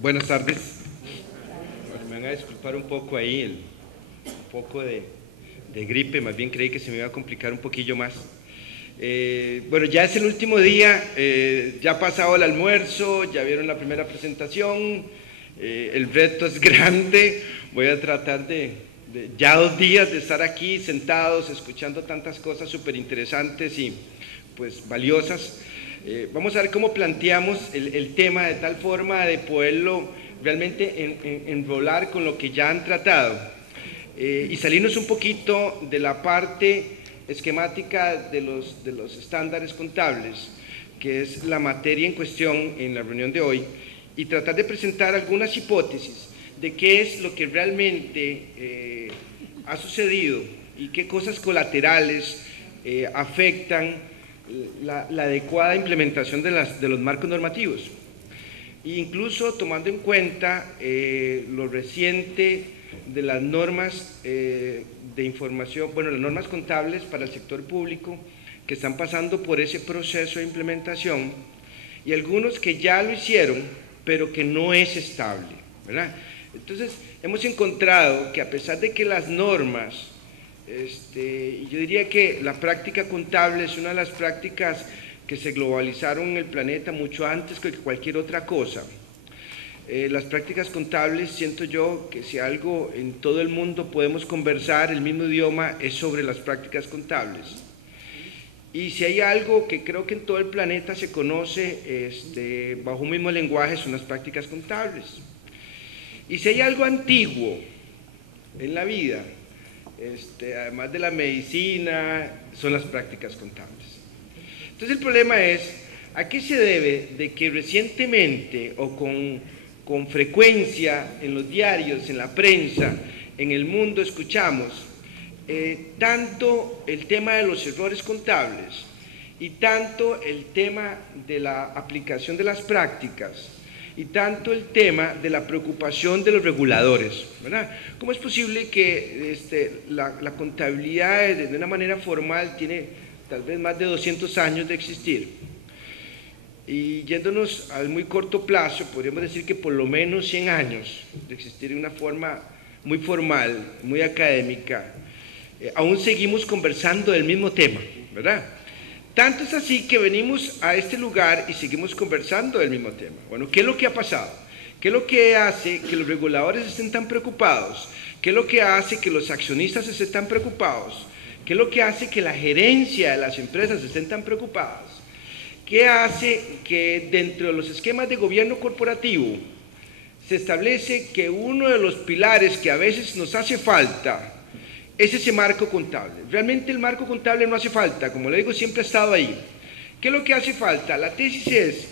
Buenas tardes. Bueno, me van a disculpar un poco ahí, un poco de gripe, más bien creí que se me iba a complicar un poquillo más. Bueno, ya es el último día, ya ha pasado el almuerzo, ya vieron la primera presentación, el reto es grande, voy a tratar ya 2 días de estar aquí sentados, escuchando tantas cosas súper interesantes y pues valiosas. Vamos a ver cómo planteamos el tema de tal forma de poderlo realmente enrolar con lo que ya han tratado y salirnos un poquito de la parte esquemática de los estándares contables, que es la materia en cuestión en la reunión de hoy, y tratar de presentar algunas hipótesis de qué es lo que realmente ha sucedido y qué cosas colaterales afectan la adecuada implementación de los marcos normativos, incluso tomando en cuenta lo reciente de las normas de información, bueno, las normas contables para el sector público que están pasando por ese proceso de implementación, y algunos que ya lo hicieron, pero que no es estable, ¿verdad? Entonces, hemos encontrado que a pesar de que las normas, yo diría que la práctica contable es una de las prácticas que se globalizaron en el planeta mucho antes que cualquier otra cosa. Las prácticas contables, siento yo que si algo en todo el mundo podemos conversar el mismo idioma es sobre las prácticas contables. Y si hay algo que creo que en todo el planeta se conoce bajo un mismo lenguaje son las prácticas contables. Y si hay algo antiguo en la vida, además de la medicina, son las prácticas contables. Entonces el problema es, ¿a qué se debe de que recientemente o con frecuencia en los diarios, en la prensa, en el mundo escuchamos tanto el tema de los errores contables y tanto el tema de la aplicación de las prácticas y tanto el tema de la preocupación de los reguladores, ¿verdad? ¿Cómo es posible que la contabilidad de una manera formal tiene tal vez más de 200 años de existir? Y yéndonos al muy corto plazo, podríamos decir que por lo menos 100 años de existir de una forma muy formal, muy académica, aún seguimos conversando del mismo tema, ¿verdad? Tanto es así que venimos a este lugar y seguimos conversando del mismo tema. Bueno, ¿qué es lo que ha pasado? ¿Qué es lo que hace que los reguladores estén tan preocupados? ¿Qué es lo que hace que los accionistas estén tan preocupados? ¿Qué es lo que hace que la gerencia de las empresas estén tan preocupadas? ¿Qué hace que dentro de los esquemas de gobierno corporativo se establece que uno de los pilares que a veces nos hace falta es ese marco contable? Realmente el marco contable no hace falta, como le digo, siempre ha estado ahí. ¿Qué es lo que hace falta? La tesis es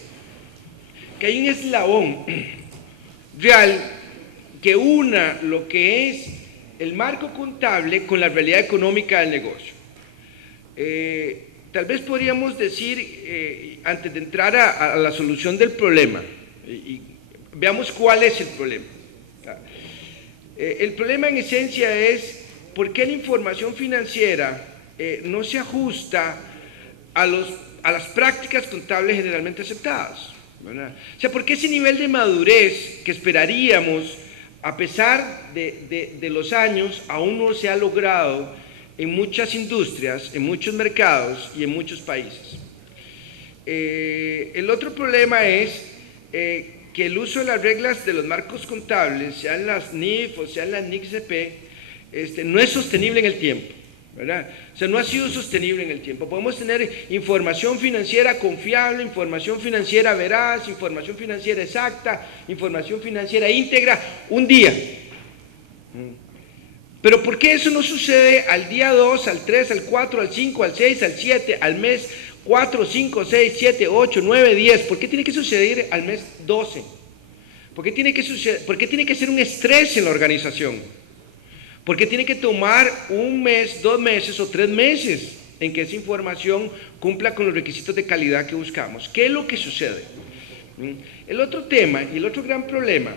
que hay un eslabón real que una lo que es el marco contable con la realidad económica del negocio. Tal vez podríamos decir, antes de entrar a la solución del problema, y veamos cuál es el problema. El problema en esencia es por qué la información financiera no se ajusta a las prácticas contables generalmente aceptadas, ¿verdad? O sea, ¿por qué ese nivel de madurez que esperaríamos, a pesar de los años, aún no se ha logrado en muchas industrias, en muchos mercados y en muchos países? El otro problema es que el uso de las reglas de los marcos contables, sean las NIF o sean las NICSP, no es sostenible en el tiempo, ¿verdad? O sea, no ha sido sostenible en el tiempo. Podemos tener información financiera confiable, información financiera veraz, información financiera exacta, información financiera íntegra, un día. Pero ¿por qué eso no sucede al día 2, al 3, al 4, al 5, al 6, al 7, al mes 4, 5, 6, 7, 8, 9, 10? ¿Por qué tiene que suceder al mes 12? ¿Por qué tiene que ser un estrés en la organización? ¿Por qué tiene que tomar 1 mes, 2 meses o 3 meses en que esa información cumpla con los requisitos de calidad que buscamos? ¿Qué es lo que sucede? El otro tema y el otro gran problema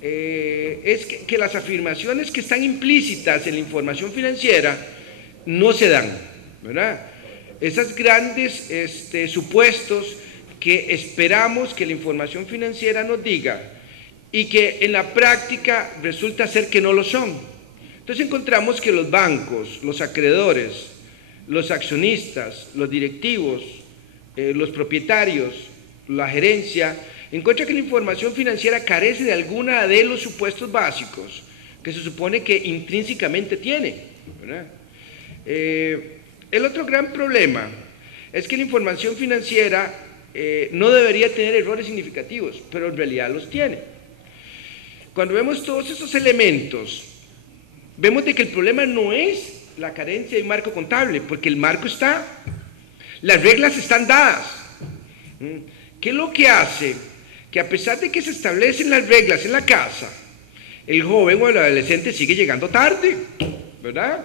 es que las afirmaciones que están implícitas en la información financiera no se dan, ¿verdad? Esos grandes supuestos que esperamos que la información financiera nos diga y que en la práctica resulta ser que no lo son. Entonces encontramos que los bancos, los acreedores, los accionistas, los directivos, los propietarios, la gerencia, encuentran que la información financiera carece de alguna de los supuestos básicos que se supone que intrínsecamente tiene, ¿verdad? El otro gran problema es que la información financiera no debería tener errores significativos, pero en realidad los tiene. Cuando vemos todos esos elementos, vemos de que el problema no es la carencia de un marco contable, porque el marco está, las reglas están dadas. ¿Qué es lo que hace? Que a pesar de que se establecen las reglas en la casa, el joven o el adolescente sigue llegando tarde, ¿verdad?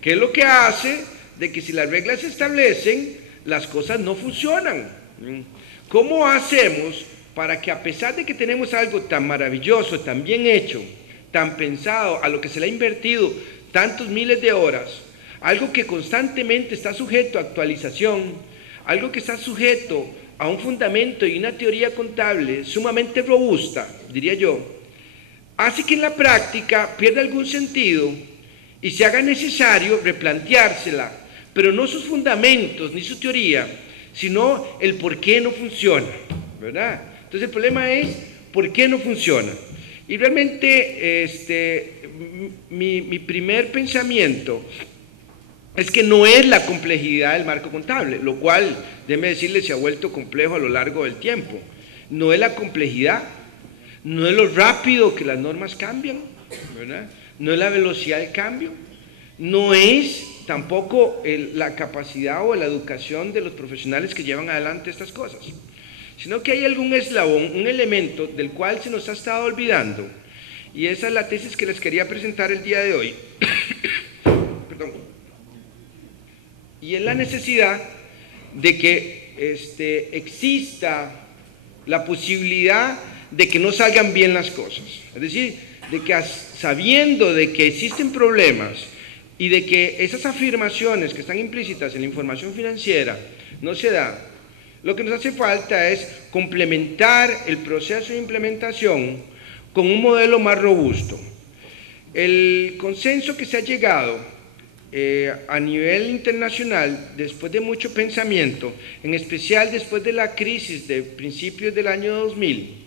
¿Qué es lo que hace? De que si las reglas se establecen, las cosas no funcionan. ¿Cómo hacemos para que a pesar de que tenemos algo tan maravilloso, tan bien hecho, tan pensado, a lo que se le ha invertido tantos miles de horas, algo que constantemente está sujeto a actualización, algo que está sujeto a un fundamento y una teoría contable sumamente robusta, diría yo, hace que en la práctica pierda algún sentido y se haga necesario replanteársela, pero no sus fundamentos ni su teoría, sino el por qué no funciona, ¿verdad? Entonces el problema es por qué no funciona. Y realmente mi primer pensamiento es que no es la complejidad del marco contable, lo cual, déjeme decirle, se ha vuelto complejo a lo largo del tiempo. No es la complejidad, no es lo rápido que las normas cambian, ¿verdad? No es la velocidad del cambio, no es tampoco la capacidad o la educación de los profesionales que llevan adelante estas cosas, sino que hay algún eslabón, un elemento del cual se nos ha estado olvidando, y esa es la tesis que les quería presentar el día de hoy. Perdón. Y es la necesidad de que exista la posibilidad de que no salgan bien las cosas, es decir, de que sabiendo de que existen problemas y de que esas afirmaciones que están implícitas en la información financiera no se dan, lo que nos hace falta es complementar el proceso de implementación con un modelo más robusto. El consenso que se ha llegado a nivel internacional, después de mucho pensamiento, en especial después de la crisis de principios del año 2000,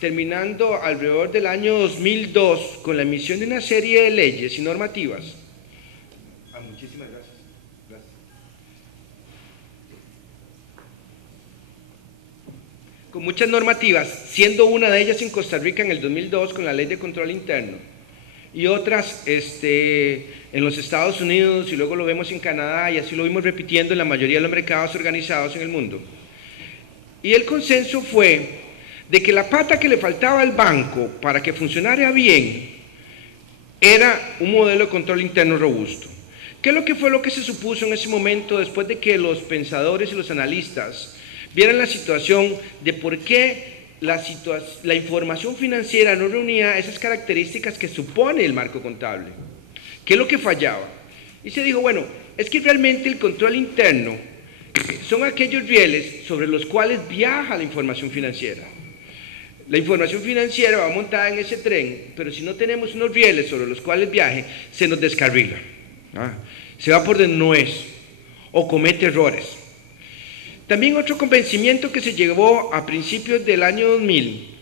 terminando alrededor del año 2002 con la emisión de una serie de leyes y normativas. Muchísimas gracias. Con muchas normativas, siendo una de ellas en Costa Rica en el 2002 con la Ley de Control Interno, y otras en los Estados Unidos, y luego lo vemos en Canadá, y así lo vimos repitiendo en la mayoría de los mercados organizados en el mundo. Y el consenso fue de que la pata que le faltaba al banco para que funcionara bien era un modelo de control interno robusto. ¿Qué es lo que fue lo que se supuso en ese momento después de que los pensadores y los analistas vieran la situación de por qué la información financiera no reunía esas características que supone el marco contable? ¿Qué es lo que fallaba? Y se dijo, bueno, es que realmente el control interno son aquellos rieles sobre los cuales viaja la información financiera. La información financiera va montada en ese tren, pero si no tenemos unos rieles sobre los cuales viaje, se nos descarrila. Se va por donde no es, o comete errores. También otro convencimiento que se llevó a principios del año 2000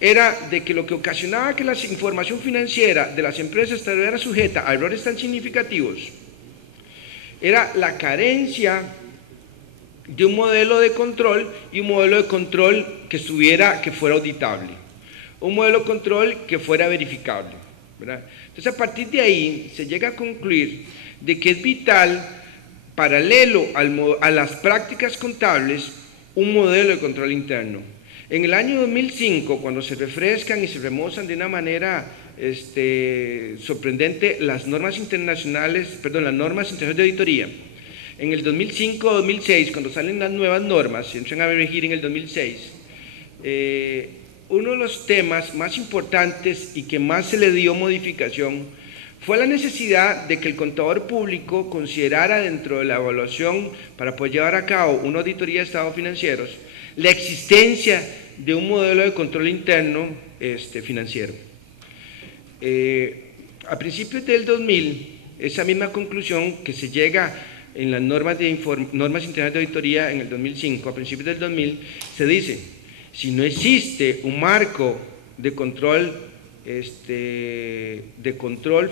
era de que lo que ocasionaba que la información financiera de las empresas estuviera sujeta a errores tan significativos era la carencia de un modelo de control y un modelo de control que fuera auditable, un modelo de control que fuera verificable, ¿verdad? Entonces, a partir de ahí se llega a concluir de que es vital, paralelo a las prácticas contables, un modelo de control interno. En el año 2005, cuando se refrescan y se remozan de una manera sorprendente las normas internacionales de auditoría, en el 2005-2006, cuando salen las nuevas normas, se entran a regir en el 2006, uno de los temas más importantes y que más se le dio modificación fue la necesidad de que el contador público considerara dentro de la evaluación para poder llevar a cabo una auditoría de estados financieros la existencia de un modelo de control interno financiero. A principios del 2000, esa misma conclusión que se llega en las normas internacionales de auditoría en el 2005, a principios del 2000, se dice, si no existe un marco de control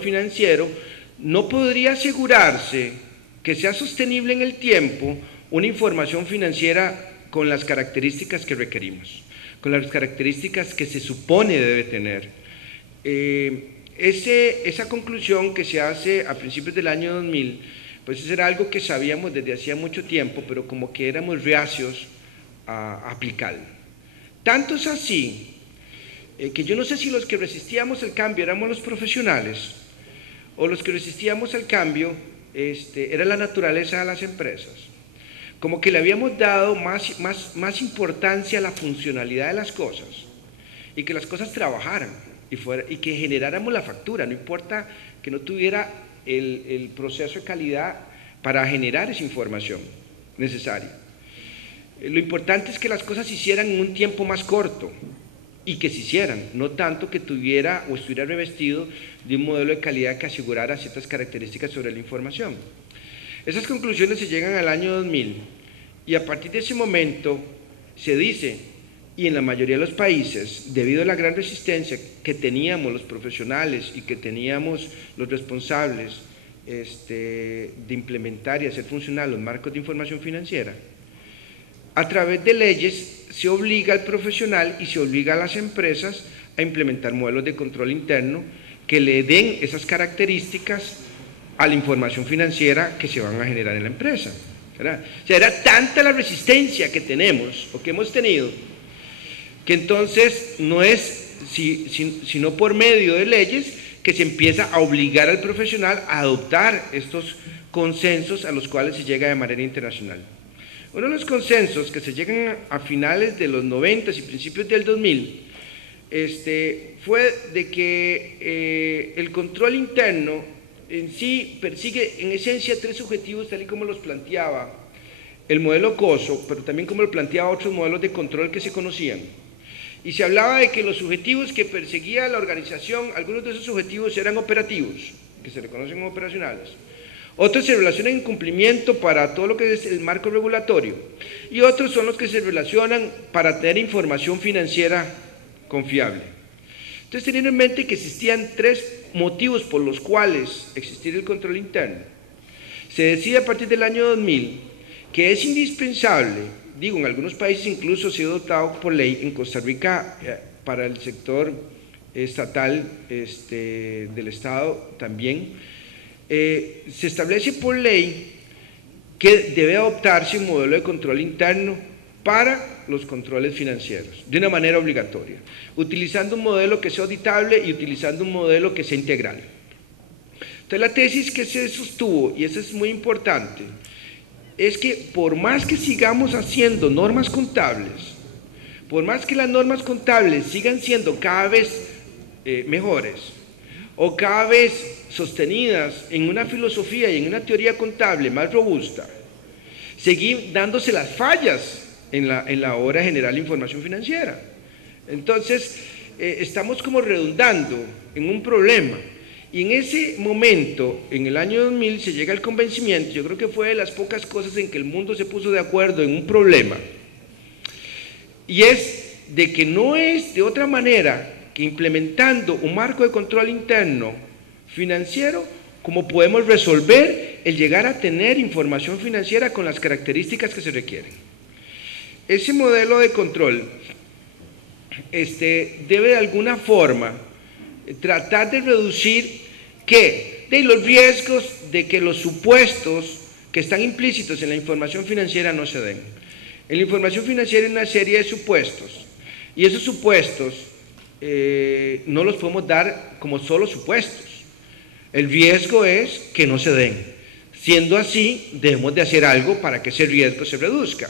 financiero, no podría asegurarse que sea sostenible en el tiempo una información financiera con las características que requerimos, con las características que se supone debe tener. Esa conclusión que se hace a principios del año 2000, pues eso era algo que sabíamos desde hacía mucho tiempo, pero como que éramos reacios a aplicarlo. Tanto es así que yo no sé si los que resistíamos el cambio éramos los profesionales o los que resistíamos al cambio era la naturaleza de las empresas. Como que le habíamos dado más importancia a la funcionalidad de las cosas y que las cosas trabajaran y que generáramos la factura, no importa que no tuviera el proceso de calidad para generar esa información necesaria. Lo importante es que las cosas se hicieran en un tiempo más corto y que se hicieran, no tanto que tuviera o estuviera revestido de un modelo de calidad que asegurara ciertas características sobre la información. Esas conclusiones se llegan al año 2000 y a partir de ese momento se dice, y en la mayoría de los países, debido a la gran resistencia que teníamos los profesionales y que teníamos los responsables de implementar y hacer funcionar los marcos de información financiera, a través de leyes se obliga al profesional y se obliga a las empresas a implementar modelos de control interno que le den esas características a la información financiera que se van a generar en la empresa, ¿verdad? O sea, era tanta la resistencia que tenemos o que hemos tenido que entonces no es sino por medio de leyes que se empieza a obligar al profesional a adoptar estos consensos a los cuales se llega de manera internacional. Uno de los consensos que se llegan a finales de los 90 y principios del 2000 fue de que el control interno en sí persigue en esencia tres objetivos tal y como los planteaba el modelo COSO, pero también como lo planteaba otros modelos de control que se conocían. Y se hablaba de que los objetivos que perseguía la organización, algunos de esos objetivos eran operativos, que se reconocen como operacionales. Otros se relacionan en cumplimiento para todo lo que es el marco regulatorio. Y otros son los que se relacionan para tener información financiera confiable. Entonces, teniendo en mente que existían tres motivos por los cuales existir el control interno, se decide a partir del año 2000 que es indispensable, digo, en algunos países incluso ha sido adoptado por ley, en Costa Rica para el sector estatal del Estado también, se establece por ley que debe adoptarse un modelo de control interno para los controles financieros, de una manera obligatoria, utilizando un modelo que sea auditable y utilizando un modelo que sea integral. Entonces la tesis que se sostuvo, y eso es muy importante, es que por más que sigamos haciendo normas contables, por más que las normas contables sigan siendo cada vez mejores, o cada vez sostenidas en una filosofía y en una teoría contable más robusta, seguir dándose las fallas en la hora de generar la información financiera. Entonces, estamos como redundando en un problema. Y en ese momento, en el año 2000, se llega al convencimiento, yo creo que fue de las pocas cosas en que el mundo se puso de acuerdo en un problema, y es de que no es de otra manera que implementando un marco de control interno financiero como podemos resolver el llegar a tener información financiera con las características que se requieren. Ese modelo de control debe de alguna forma tratar de reducir de los riesgos de que los supuestos que están implícitos en la información financiera no se den. En la información financiera hay una serie de supuestos y esos supuestos no los podemos dar como solo supuestos. El riesgo es que no se den. Siendo así, debemos de hacer algo para que ese riesgo se reduzca.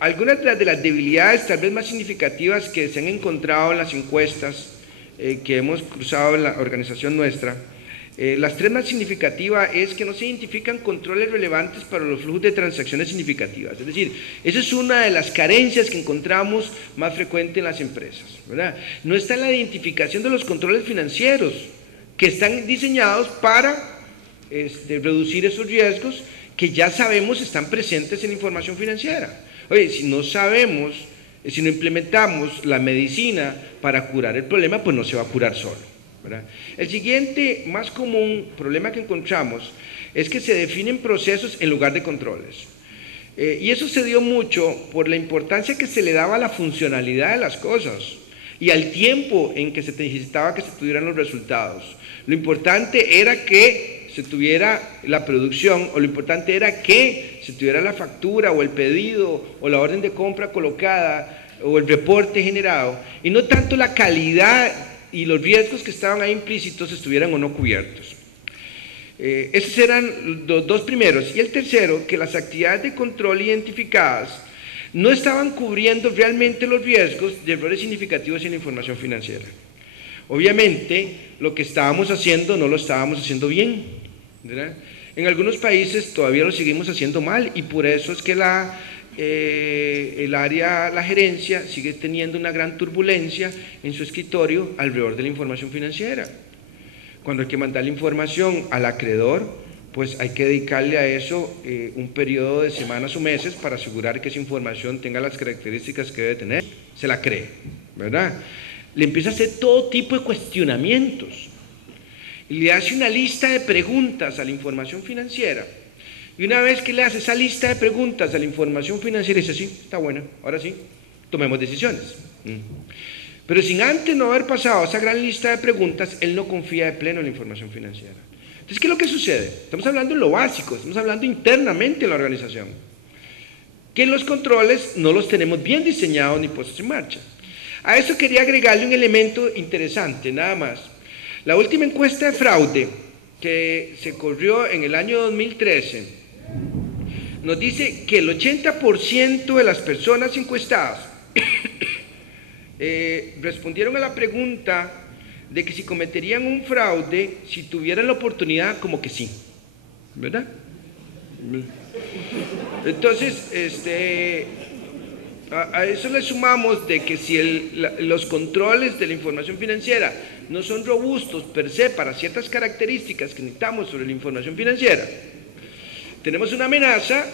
Algunas de las debilidades tal vez más significativas que se han encontrado en las encuestas que hemos cruzado en la organización nuestra Las tres más significativas es que no se identifican controles relevantes para los flujos de transacciones significativas. Es decir, esa es una de las carencias que encontramos más frecuente en las empresas, ¿verdad? No está la identificación de los controles financieros que están diseñados para reducir esos riesgos que ya sabemos están presentes en la información financiera. Oye, si no sabemos, si no implementamos la medicina para curar el problema, pues no se va a curar solo, ¿verdad? El siguiente más común problema que encontramos es que se definen procesos en lugar de controles. Y eso se dio mucho por la importancia que se le daba a la funcionalidad de las cosas y al tiempo en que se necesitaba que se tuvieran los resultados. Lo importante era que se tuviera la producción, o lo importante era que se tuviera la factura o el pedido o la orden de compra colocada o el reporte generado, y no tanto la calidad y los riesgos que estaban ahí implícitos estuvieran o no cubiertos. Esos eran los dos primeros. Y el tercero, que las actividades de control identificadas no estaban cubriendo realmente los riesgos de errores significativos en la información financiera. Obviamente, lo que estábamos haciendo no lo estábamos haciendo bien, ¿verdad? En algunos países todavía lo seguimos haciendo mal, y por eso es que la gerencia sigue teniendo una gran turbulencia en su escritorio alrededor de la información financiera. Cuando hay que mandar la información al acreedor, pues hay que dedicarle a eso un periodo de semanas o meses para asegurar que esa información tenga las características que debe tener. Se la cree, ¿verdad? Le empieza a hacer todo tipo de cuestionamientos y le hace una lista de preguntas a la información financiera. Y una vez que le hace esa lista de preguntas a la información financiera, dice: sí, está buena, ahora sí, tomemos decisiones. Pero sin antes no haber pasado esa gran lista de preguntas, él no confía de pleno en la información financiera. Entonces, ¿qué es lo que sucede? Estamos hablando de lo básico, estamos hablando internamente de la organización, que los controles no los tenemos bien diseñados ni puestos en marcha. A eso quería agregarle un elemento interesante, nada más. La última encuesta de fraude que se corrió en el año 2013 nos dice que el 80% de las personas encuestadas respondieron a la pregunta de que si cometerían un fraude si tuvieran la oportunidad, como que sí, ¿verdad? Entonces, a eso le sumamos de que si los controles de la información financiera no son robustos per se para ciertas características que necesitamos sobre la información financiera, tenemos una amenaza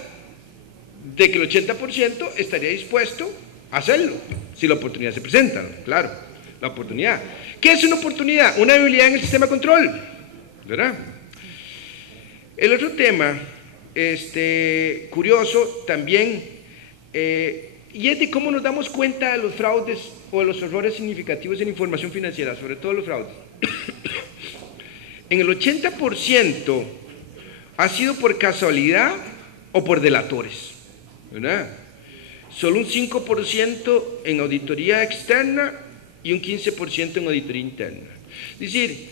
de que el 80% estaría dispuesto a hacerlo, si la oportunidad se presenta, claro, la oportunidad. ¿Qué es una oportunidad? Una debilidad en el sistema de control, ¿verdad? El otro tema, curioso también, y es de cómo nos damos cuenta de los fraudes o de los errores significativos en información financiera, sobre todo los fraudes. En el 80% ha sido por casualidad o por delatores, ¿verdad? Solo un 5% en auditoría externa y un 15% en auditoría interna. Es decir,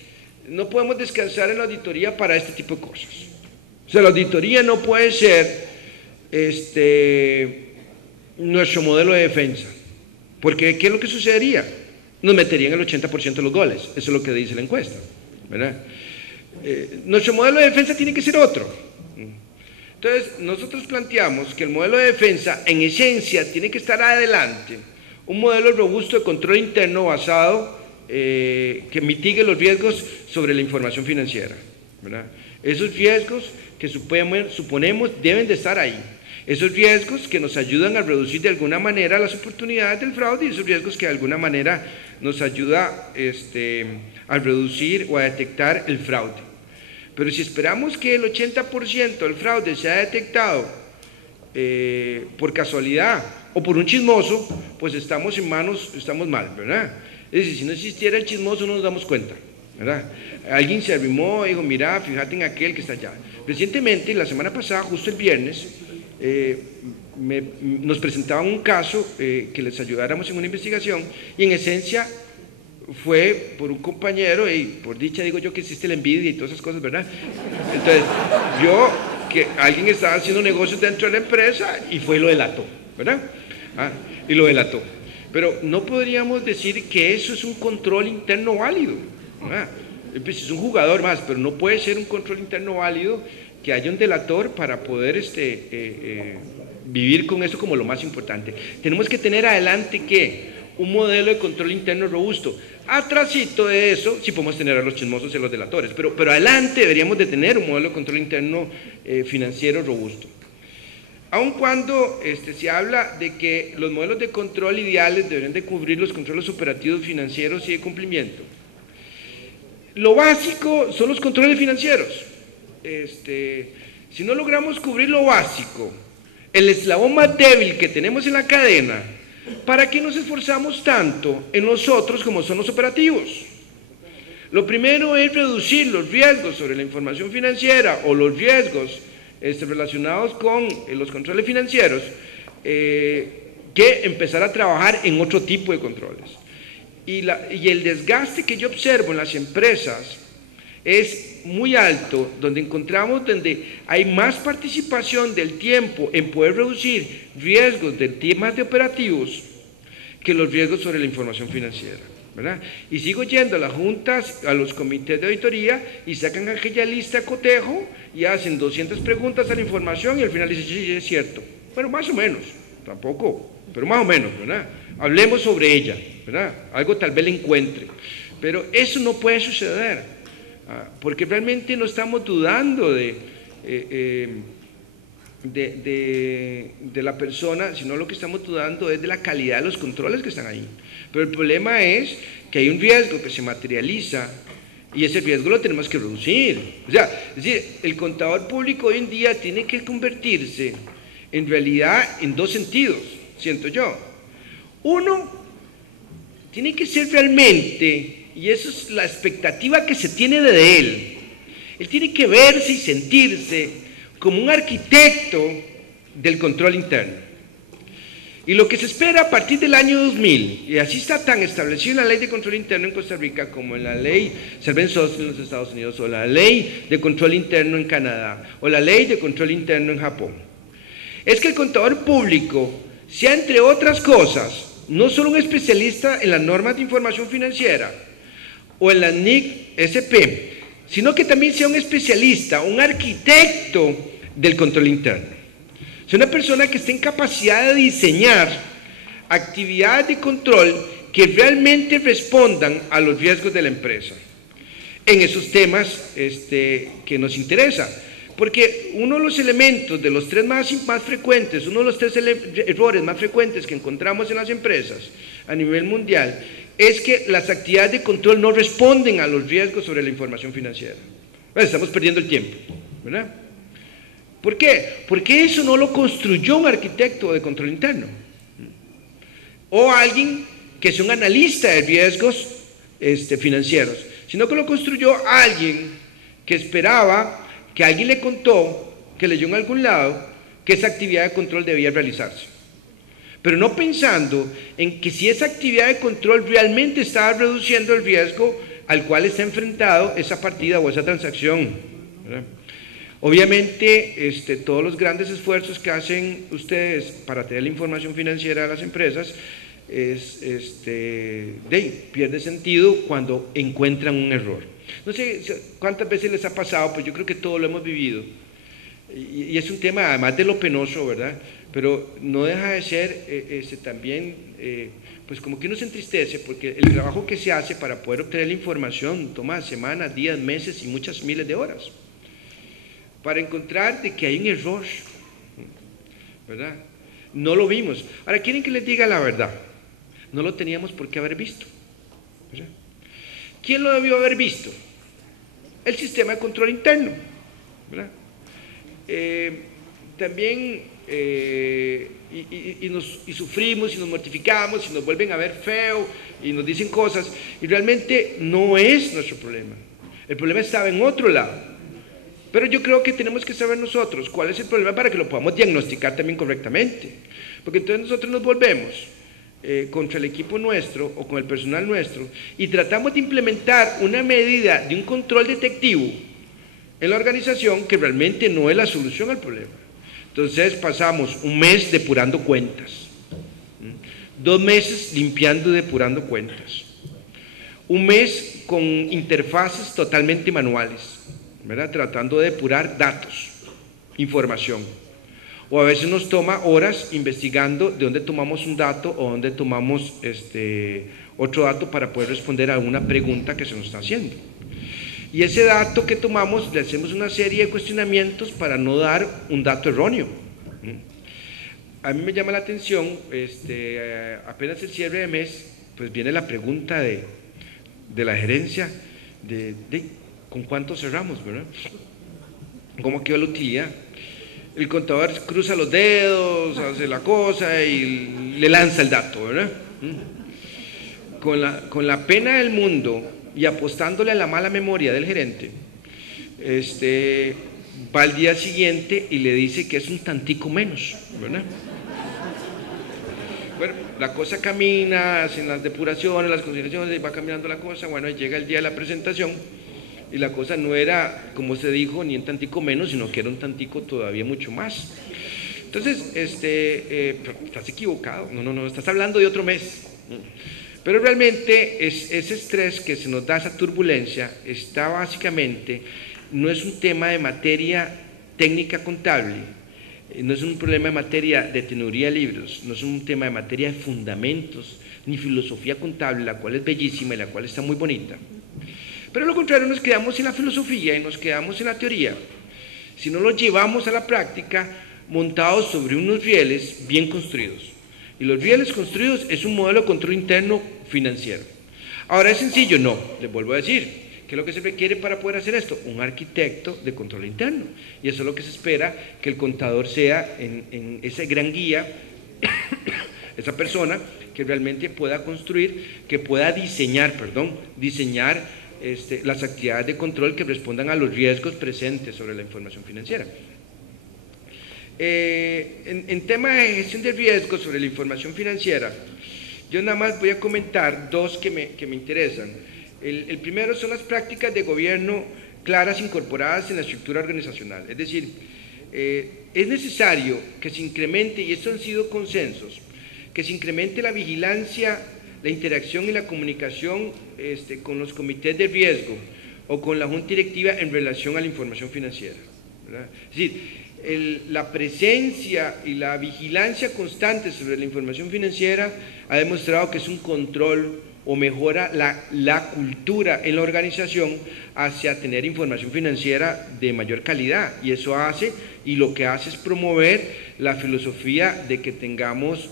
no podemos descansar en la auditoría para este tipo de cosas. O sea, la auditoría no puede ser nuestro modelo de defensa, porque ¿qué es lo que sucedería? Nos meterían el 80% de los goles, eso es lo que dice la encuesta, ¿verdad? Nuestro modelo de defensa tiene que ser otro. Entonces, nosotros planteamos que el modelo de defensa, en esencia, tiene que estar adelante, un modelo robusto de control interno basado que mitigue los riesgos sobre la información financiera, ¿verdad? Esos riesgos que suponemos deben de estar ahí. Esos riesgos que nos ayudan a reducir de alguna manera las oportunidades del fraude, y esos riesgos que de alguna manera nos ayuda a reducir o a detectar el fraude. Pero si esperamos que el 80% del fraude sea detectado por casualidad o por un chismoso, pues estamos mal, ¿verdad? Es decir, si no existiera el chismoso no nos damos cuenta, ¿verdad? Alguien se arrimó y dijo: mira, fíjate en aquel que está allá. Recientemente, la semana pasada, justo el viernes, nos presentaban un caso que les ayudáramos en una investigación, y en esencia fue por un compañero, y por dicha digo yo que existe la envidia y todas esas cosas, ¿verdad? Entonces, vio que alguien estaba haciendo negocios dentro de la empresa y fue y lo delató, ¿verdad? Y lo delató. Pero no podríamos decir que eso es un control interno válido, ¿verdad? Pues es un jugador más, pero no puede ser un control interno válido que haya un delator para poder vivir con eso como lo más importante. Tenemos que tener adelante un modelo de control interno robusto. Atrasito de eso, sí podemos tener a los chismosos y a los delatores, pero adelante deberíamos de tener un modelo de control interno financiero robusto. Aun cuando se habla de que los modelos de control ideales deberían de cubrir los controles operativos financieros y de cumplimiento. Lo básico son los controles financieros. Si no logramos cubrir lo básico, el eslabón más débil que tenemos en la cadena, ¿para qué nos esforzamos tanto en los otros como son los operativos? Lo primero es reducir los riesgos sobre la información financiera o los riesgos relacionados con los controles financieros, que empezar a trabajar en otro tipo de controles. Y el desgaste que yo observo en las empresas es muy alto, donde encontramos donde hay más participación del tiempo en poder reducir riesgos de temas de operativos que los riesgos sobre la información financiera, ¿verdad? Y sigo yendo a las juntas, a los comités de auditoría y sacan aquella lista de cotejo y hacen 200 preguntas a la información y al final dicen, sí, es cierto. Bueno, más o menos, tampoco, pero más o menos, ¿verdad? Hablemos sobre ella, ¿verdad? Algo tal vez le encuentre. Pero eso no puede suceder, porque realmente no estamos dudando de la persona, sino lo que estamos dudando es de la calidad de los controles que están ahí. Pero el problema es que hay un riesgo que se materializa y ese riesgo lo tenemos que reducir. O sea, es decir, el contador público hoy en día tiene que convertirse en realidad en dos sentidos, siento yo. Uno, tiene que ser realmente, y eso es la expectativa que se tiene de él tiene que verse y sentirse como un arquitecto del control interno. Y lo que se espera a partir del año 2000, y así está tan establecido en la ley de control interno en Costa Rica como en la ley Sarbanes-Oxley en los Estados Unidos, o la ley de control interno en Canadá, o la ley de control interno en Japón, es que el contador público sea, entre otras cosas, no solo un especialista en las normas de información financiera o en las NIC-SP, sino que también sea un especialista, un arquitecto del control interno. Es una persona que esté en capacidad de diseñar actividades de control que realmente respondan a los riesgos de la empresa en esos temas que nos interesan. Porque uno de los elementos de los tres más frecuentes, uno de los tres errores más frecuentes que encontramos en las empresas a nivel mundial es que las actividades de control no responden a los riesgos sobre la información financiera. Bueno, estamos perdiendo el tiempo, ¿verdad? ¿Por qué? Porque eso no lo construyó un arquitecto de control interno o alguien que es un analista de riesgos financieros, sino que lo construyó alguien que esperaba que alguien le contó, que leyó en algún lado, que esa actividad de control debía realizarse. Pero no pensando en que si esa actividad de control realmente estaba reduciendo el riesgo al cual está enfrentado esa partida o esa transacción, ¿verdad? Obviamente, todos los grandes esfuerzos que hacen ustedes para tener la información financiera de las empresas pierde sentido cuando encuentran un error. No sé cuántas veces les ha pasado, pues yo creo que todos lo hemos vivido. Y es un tema, además de lo penoso, ¿verdad? Pero no deja de ser también, pues como que uno se entristece, porque el trabajo que se hace para poder obtener la información toma semanas, días, meses y muchas miles de horas para encontrar de que hay un error, ¿verdad? No lo vimos. Ahora, ¿quieren que les diga la verdad? No lo teníamos por qué haber visto, ¿verdad? ¿Quién lo debió haber visto? El sistema de control interno, ¿verdad? También y sufrimos y nos mortificamos y nos vuelven a ver feo y nos dicen cosas y realmente no es nuestro problema. El problema estaba en otro lado. Pero yo creo que tenemos que saber nosotros cuál es el problema para que lo podamos diagnosticar también correctamente. Porque entonces nosotros nos volvemos contra el equipo nuestro o con el personal nuestro y tratamos de implementar una medida de un control detectivo en la organización que realmente no es la solución al problema. Entonces pasamos un mes depurando cuentas, 2 meses limpiando y depurando cuentas, un mes con interfaces totalmente manuales, ¿verdad? Tratando de depurar datos, información. O a veces nos toma horas investigando de dónde tomamos un dato o dónde tomamos otro dato para poder responder a una pregunta que se nos está haciendo. Y ese dato que tomamos le hacemos una serie de cuestionamientos para no dar un dato erróneo. A mí me llama la atención, apenas el cierre de mes, pues viene la pregunta de la gerencia de ¿con cuánto cerramos, verdad? ¿Cómo quedó la utilidad? El contador cruza los dedos, hace la cosa y le lanza el dato, ¿verdad? Con la pena del mundo y apostándole a la mala memoria del gerente, va al día siguiente y le dice que es un tantico menos, ¿verdad? Bueno, la cosa camina, hacen las depuraciones, las consideraciones, va caminando la cosa, bueno, llega el día de la presentación y la cosa no era, como se dijo, ni un tantico menos, sino que era un tantico todavía mucho más. Entonces, estás equivocado, no, estás hablando de otro mes. Pero realmente ese estrés que se nos da, esa turbulencia, está básicamente, no es un tema de materia técnica contable, no es un problema de materia de teoría de libros, no es un tema de materia de fundamentos, ni filosofía contable, la cual es bellísima y la cual está muy bonita. Pero a lo contrario, nos quedamos en la filosofía y nos quedamos en la teoría. Si no lo llevamos a la práctica, montados sobre unos rieles bien construidos. Y los rieles construidos es un modelo de control interno financiero. Ahora, ¿es sencillo? No, les vuelvo a decir. ¿Qué es lo que se requiere para poder hacer esto? Un arquitecto de control interno. Y eso es lo que se espera, que el contador sea en ese gran guía, esa persona que realmente pueda construir, que pueda diseñar las actividades de control que respondan a los riesgos presentes sobre la información financiera. En tema de gestión de riesgos sobre la información financiera, yo nada más voy a comentar dos que me interesan. El primero son las prácticas de gobierno claras incorporadas en la estructura organizacional. Es decir, es necesario que se incremente, y estos han sido consensos, que se incremente la vigilancia, la interacción y la comunicación con los comités de riesgo o con la junta directiva en relación a la información financiera, ¿verdad? Es decir, la presencia y la vigilancia constante sobre la información financiera ha demostrado que es un control o mejora la cultura en la organización hacia tener información financiera de mayor calidad, y eso hace, y lo que hace es promover la filosofía de que tengamos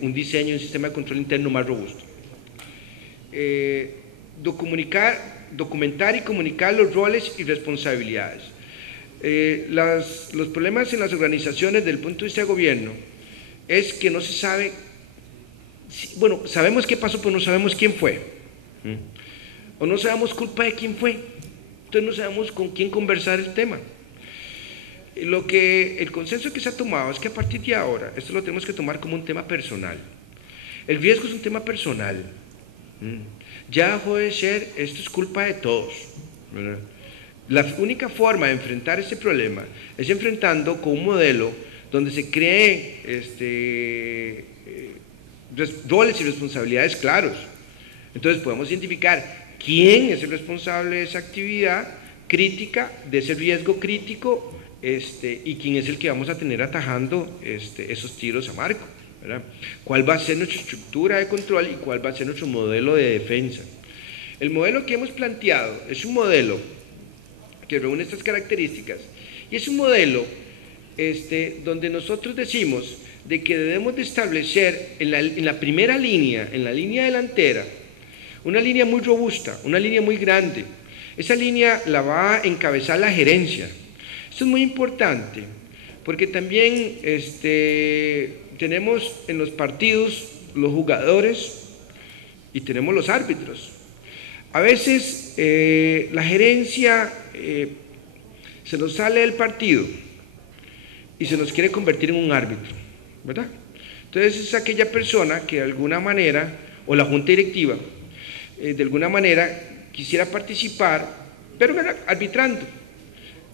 un diseño, un sistema de control interno más robusto. Documentar y comunicar los roles y responsabilidades. Los problemas en las organizaciones desde el punto de vista de gobierno es que no se sabe, bueno, sabemos qué pasó, pero no sabemos quién fue, o no sabemos culpa de quién fue, entonces no sabemos con quién conversar el tema. El consenso que se ha tomado es que a partir de ahora, esto lo tenemos que tomar como un tema personal. El riesgo es un tema personal. Ya dejó de ser, esto es culpa de todos, ¿verdad? La única forma de enfrentar ese problema es enfrentando con un modelo donde se cree roles y responsabilidades claros. Entonces podemos identificar quién es el responsable de esa actividad crítica, de ese riesgo crítico, y quién es el que vamos a tener atajando esos tiros a marco, ¿verdad? ¿Cuál va a ser nuestra estructura de control y cuál va a ser nuestro modelo de defensa? El modelo que hemos planteado es un modelo que reúne estas características, y es un modelo donde nosotros decimos de que debemos de establecer en la primera línea, en la línea delantera, una línea muy robusta, una línea muy grande. Esa línea la va a encabezar la gerencia. Esto es muy importante, porque también tenemos en los partidos los jugadores y tenemos los árbitros. A veces la gerencia se nos sale del partido y se nos quiere convertir en un árbitro, ¿verdad? Entonces es aquella persona que de alguna manera, o la junta directiva, de alguna manera quisiera participar, pero arbitrando.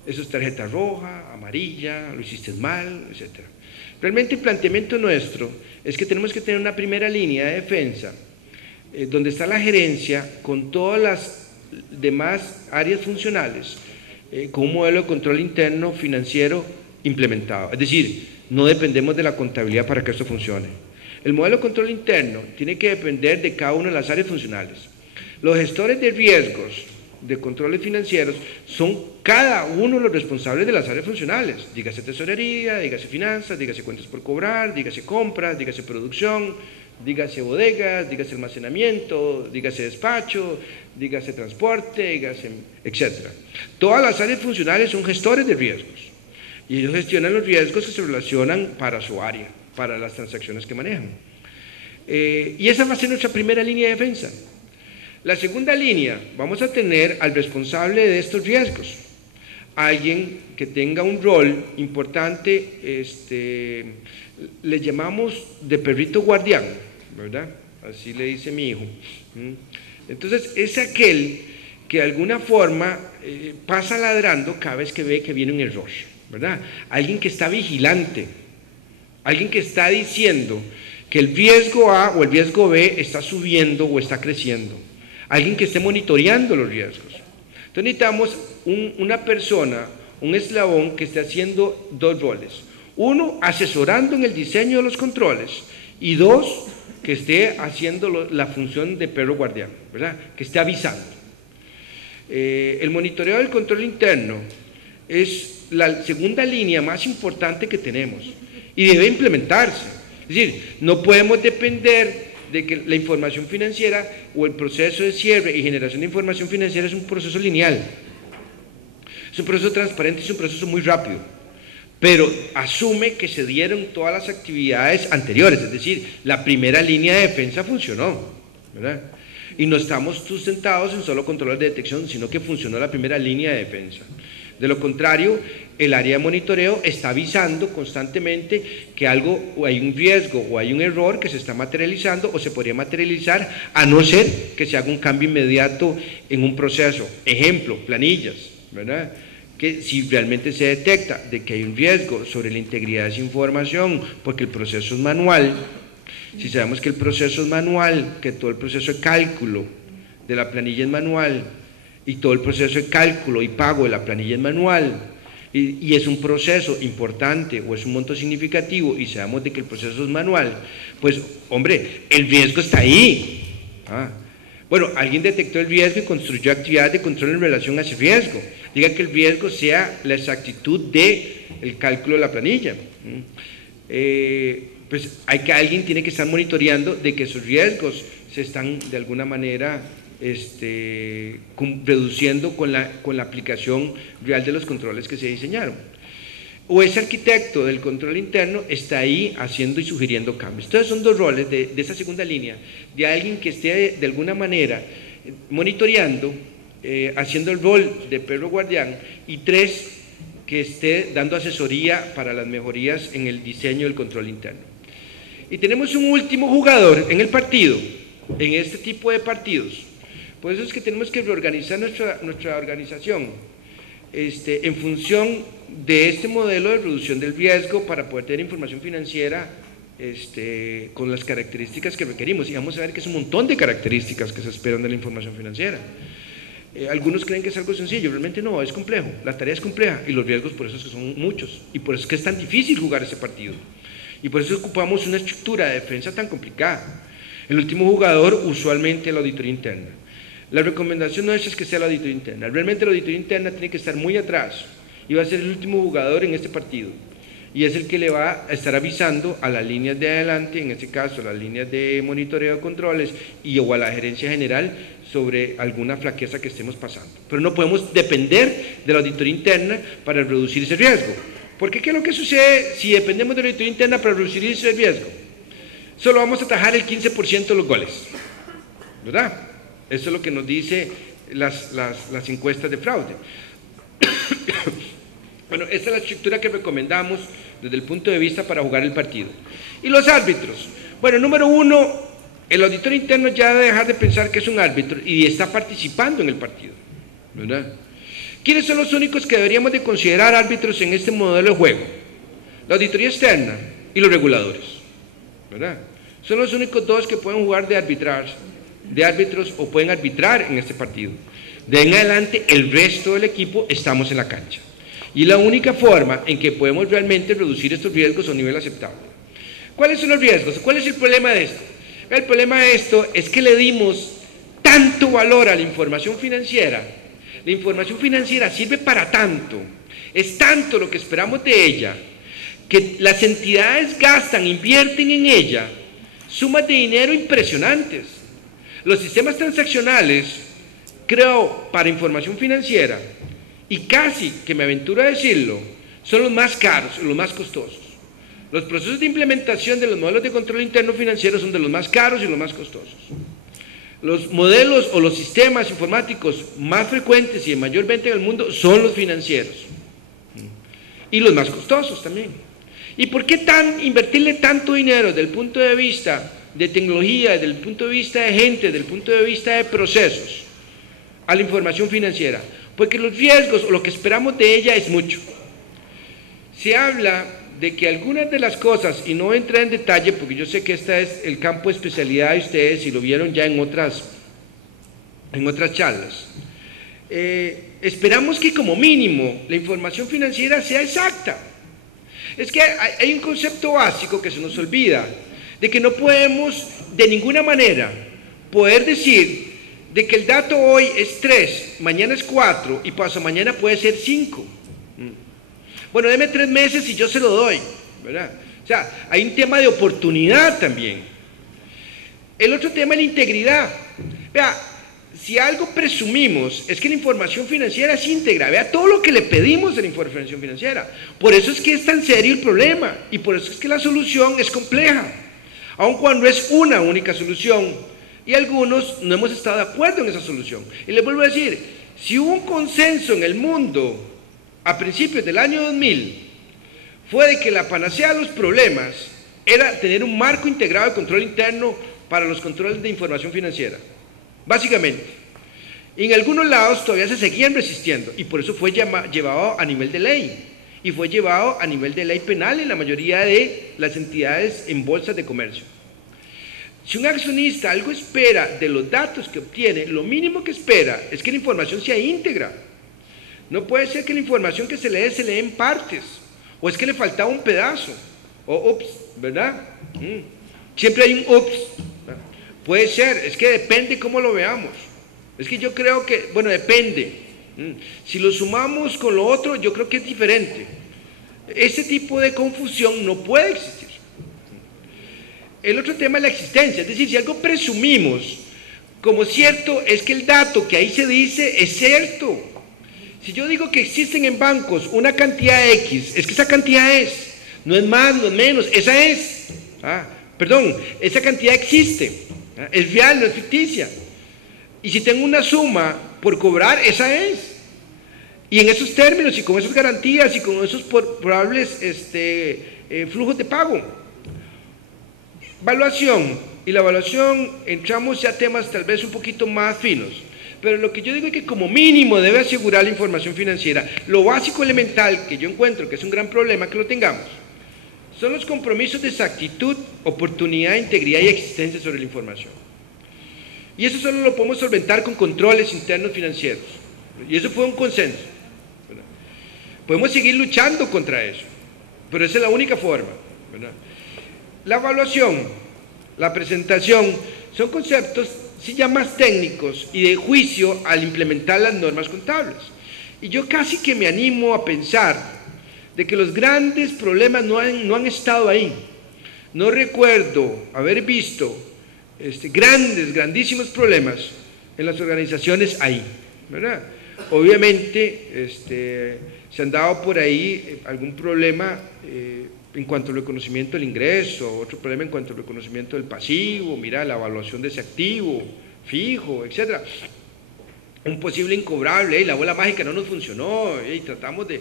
Eso es tarjeta roja, amarilla, lo hiciste mal, etc. Realmente el planteamiento nuestro es que tenemos que tener una primera línea de defensa donde está la gerencia con todas las demás áreas funcionales, con un modelo de control interno financiero implementado. Es decir, no dependemos de la contabilidad para que esto funcione. El modelo de control interno tiene que depender de cada una de las áreas funcionales. Los gestores de riesgos de controles financieros son cada uno los responsables de las áreas funcionales, dígase tesorería, dígase finanzas, dígase cuentas por cobrar, dígase compras, dígase producción, dígase bodegas, dígase almacenamiento, dígase despacho, dígase transporte, dígase, etc. Todas las áreas funcionales son gestores de riesgos y ellos gestionan los riesgos que se relacionan para su área, para las transacciones que manejan. Y esa va a ser nuestra primera línea de defensa. La segunda línea, vamos a tener al responsable de estos riesgos, alguien que tenga un rol importante, le llamamos de perrito guardián, ¿verdad? Así le dice mi hijo. Entonces, es aquel que de alguna forma pasa ladrando cada vez que ve que viene un error, ¿verdad? Alguien que está vigilante, alguien que está diciendo que el riesgo A o el riesgo B está subiendo o está creciendo. Alguien que esté monitoreando los riesgos. Entonces necesitamos una persona, un eslabón que esté haciendo dos roles. Uno, asesorando en el diseño de los controles, y dos, que esté haciendo la función de perro guardián, ¿verdad? Que esté avisando. El monitoreo del control interno es la segunda línea más importante que tenemos y debe implementarse. Es decir, no podemos depender de que la información financiera o el proceso de cierre y generación de información financiera es un proceso lineal, es un proceso transparente, es un proceso muy rápido, pero asume que se dieron todas las actividades anteriores, es decir, la primera línea de defensa funcionó, ¿verdad? Y no estamos sustentados en solo controles de detección, sino que funcionó la primera línea de defensa. De lo contrario, el área de monitoreo está avisando constantemente que algo, o hay un riesgo o hay un error que se está materializando o se podría materializar, a no ser que se haga un cambio inmediato en un proceso. Ejemplo, planillas, ¿verdad? Que si realmente se detecta de que hay un riesgo sobre la integridad de esa información, porque el proceso es manual, si sabemos que el proceso es manual, que todo el proceso de cálculo de la planilla es manual, y todo el proceso de cálculo y pago de la planilla es manual, y es un proceso importante o es un monto significativo y sabemos de que el proceso es manual, pues hombre, el riesgo está ahí. Bueno, alguien detectó el riesgo y construyó actividades de control en relación a ese riesgo. Diga que el riesgo sea la exactitud del cálculo de la planilla. Pues alguien tiene que estar monitoreando de que esos riesgos se están de alguna manera reduciendo con la aplicación real de los controles que se diseñaron. O ese arquitecto del control interno está ahí haciendo y sugiriendo cambios. Entonces son dos roles de esa segunda línea, de alguien que esté de alguna manera monitoreando, haciendo el rol de perro guardián, y tres, que esté dando asesoría para las mejorías en el diseño del control interno. Y tenemos un último jugador en el partido, en este tipo de partidos. Por eso es que tenemos que reorganizar nuestra organización en función de este modelo de reducción del riesgo para poder tener información financiera con las características que requerimos. Y vamos a ver que es un montón de características que se esperan de la información financiera. Algunos creen que es algo sencillo, realmente no, es complejo. La tarea es compleja y los riesgos por eso es que son muchos y por eso es que es tan difícil jugar ese partido. Y por eso ocupamos una estructura de defensa tan complicada. El último jugador usualmente es la auditoría interna. La recomendación no es que sea la auditoría interna, realmente la auditoría interna tiene que estar muy atrás y va a ser el último jugador en este partido y es el que le va a estar avisando a las líneas de adelante, en este caso a las líneas de monitoreo de controles o a la gerencia general sobre alguna flaqueza que estemos pasando. Pero no podemos depender de la auditoría interna para reducir ese riesgo, porque ¿qué es lo que sucede si dependemos de la auditoría interna para reducir ese riesgo? Solo vamos a atajar el 15% de los goles, ¿verdad? Eso es lo que nos dice las encuestas de fraude. Bueno, esta es la estructura que recomendamos desde el punto de vista para jugar el partido. Y los árbitros. Bueno, número uno, el auditor interno ya debe dejar de pensar que es un árbitro y está participando en el partido, ¿verdad? ¿Quiénes son los únicos que deberíamos de considerar árbitros en este modelo de juego? La auditoría externa y los reguladores, ¿verdad? Son los únicos dos que pueden jugar de arbitraje de árbitros o pueden arbitrar en este partido. De ahí en adelante, el resto del equipo estamos en la cancha. Y la única forma en que podemos realmente reducir estos riesgos a un nivel aceptable. ¿Cuáles son los riesgos? ¿Cuál es el problema de esto? El problema de esto es que le dimos tanto valor a la información financiera. La información financiera sirve para tanto, es tanto lo que esperamos de ella, que las entidades gastan, invierten en ella sumas de dinero impresionantes. Los sistemas transaccionales, creo, para información financiera, y casi que me aventuro a decirlo, son los más caros, los más costosos. Los procesos de implementación de los modelos de control interno financiero son de los más caros y los más costosos. Los modelos o los sistemas informáticos más frecuentes y de mayor venta en el mundo son los financieros. Y los más costosos también. ¿Y por qué invertirle tanto dinero desde el punto de vista de tecnología, desde el punto de vista de gente, desde el punto de vista de procesos, a la información financiera? Porque los riesgos o lo que esperamos de ella es mucho. Se habla de que algunas de las cosas, y no entra en detalle porque yo sé que este es el campo de especialidad de ustedes y lo vieron ya en otras charlas, esperamos que como mínimo la información financiera sea exacta. Es que hay un concepto básico que se nos olvida, de que no podemos de ninguna manera poder decir de que el dato hoy es 3, mañana es 4 y pasado mañana puede ser 5. Bueno, deme 3 meses y yo se lo doy, ¿verdad? O sea, hay un tema de oportunidad también. El otro tema es la integridad. Vea, si algo presumimos es que la información financiera es íntegra, vea todo lo que le pedimos de la información financiera. Por eso es que es tan serio el problema y por eso es que la solución es compleja, aun cuando es una única solución y algunos no hemos estado de acuerdo en esa solución. Y les vuelvo a decir, si hubo un consenso en el mundo a principios del año 2000, fue de que la panacea de los problemas era tener un marco integrado de control interno para los controles de información financiera. Básicamente, en algunos lados todavía se seguían resistiendo y por eso fue llevado a nivel de ley y fue llevado a nivel de ley penal en la mayoría de las entidades en bolsas de comercio. Si un accionista algo espera de los datos que obtiene, lo mínimo que espera es que la información sea íntegra. No puede ser que la información que se lee en partes, o es que le faltaba un pedazo, o ups, ¿verdad? Siempre hay un ups. Puede ser, es que depende cómo lo veamos. Es que yo creo que, bueno, depende. Si lo sumamos con lo otro, yo creo que es diferente. Ese tipo de confusión no puede existir. El otro tema es la existencia, es decir, si algo presumimos como cierto, es que el dato que ahí se dice es cierto. Si yo digo que existen en bancos una cantidad X, es que esa cantidad es, no es más, no es menos, esa es. Perdón, esa cantidad existe, es real, no es ficticia. Y si tengo una suma por cobrar, esa es. Y en esos términos y con esas garantías y con esos probables flujos de pago. Evaluación. Y la evaluación entramos ya a temas tal vez un poquito más finos. Pero lo que yo digo es que como mínimo debe asegurar la información financiera. Lo básico elemental que yo encuentro que es un gran problema que lo tengamos son los compromisos de exactitud, oportunidad, integridad y existencia sobre la información. Y eso solo lo podemos solventar con controles internos financieros. Y eso fue un consenso. ¿Verdad? Podemos seguir luchando contra eso, pero esa es la única forma. ¿Verdad? La evaluación, la presentación, son conceptos sí ya más técnicos y de juicio al implementar las normas contables. Y yo casi que me animo a pensar de que los grandes problemas no han estado ahí. No recuerdo haber visto grandísimos problemas en las organizaciones ahí, ¿verdad? Obviamente se han dado por ahí algún problema en cuanto al reconocimiento del ingreso, otro problema en cuanto al reconocimiento del pasivo, mira, la evaluación de ese activo fijo, etc. Un posible incobrable, la bola mágica no nos funcionó, tratamos de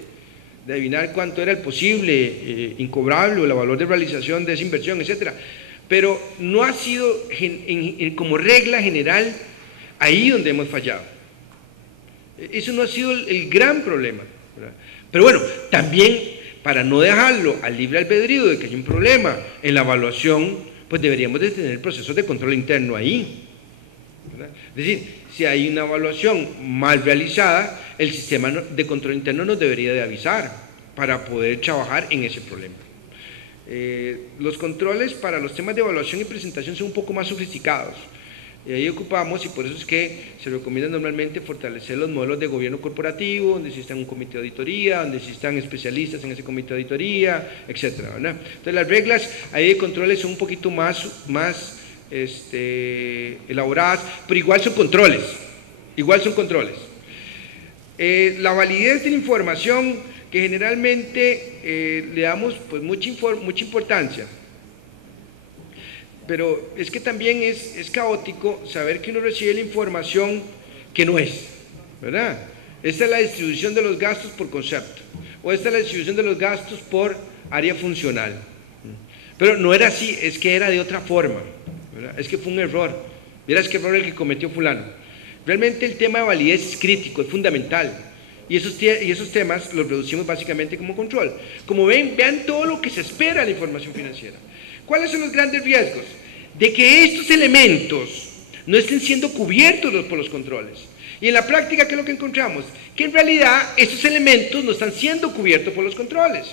adivinar cuánto era el posible incobrable o el valor de realización de esa inversión, etc. Pero no ha sido como regla general ahí donde hemos fallado. Eso no ha sido el gran problema, ¿verdad? Pero bueno, también para no dejarlo al libre albedrío de que hay un problema en la evaluación, pues deberíamos de tener procesos de control interno ahí. ¿verdad? Es decir, si hay una evaluación mal realizada, el sistema de control interno nos debería de avisar para poder trabajar en ese problema. Los controles para los temas de evaluación y presentación son un poco más sofisticados. Y ahí ocupamos, y por eso es que se recomienda normalmente fortalecer los modelos de gobierno corporativo, donde existan un comité de auditoría, donde existan especialistas en ese comité de auditoría, etcétera, ¿verdad? Entonces las reglas ahí de controles son un poquito más elaboradas, pero igual son controles, la validez de la información, que generalmente le damos pues mucha importancia, pero es que también es caótico saber que uno recibe la información que no es, ¿verdad? Esta es la distribución de los gastos por concepto, o esta es la distribución de los gastos por área funcional, pero no era así, es que era de otra forma, ¿verdad? Es que fue un error, verás qué error el que cometió fulano. Realmente el tema de validez es crítico, es fundamental, y esos temas los reducimos básicamente como control. Como ven, vean todo lo que se espera de la información financiera. ¿Cuáles son los grandes riesgos? De que estos elementos no estén siendo cubiertos por los controles. Y en la práctica, ¿qué es lo que encontramos? Que en realidad estos elementos no están siendo cubiertos por los controles.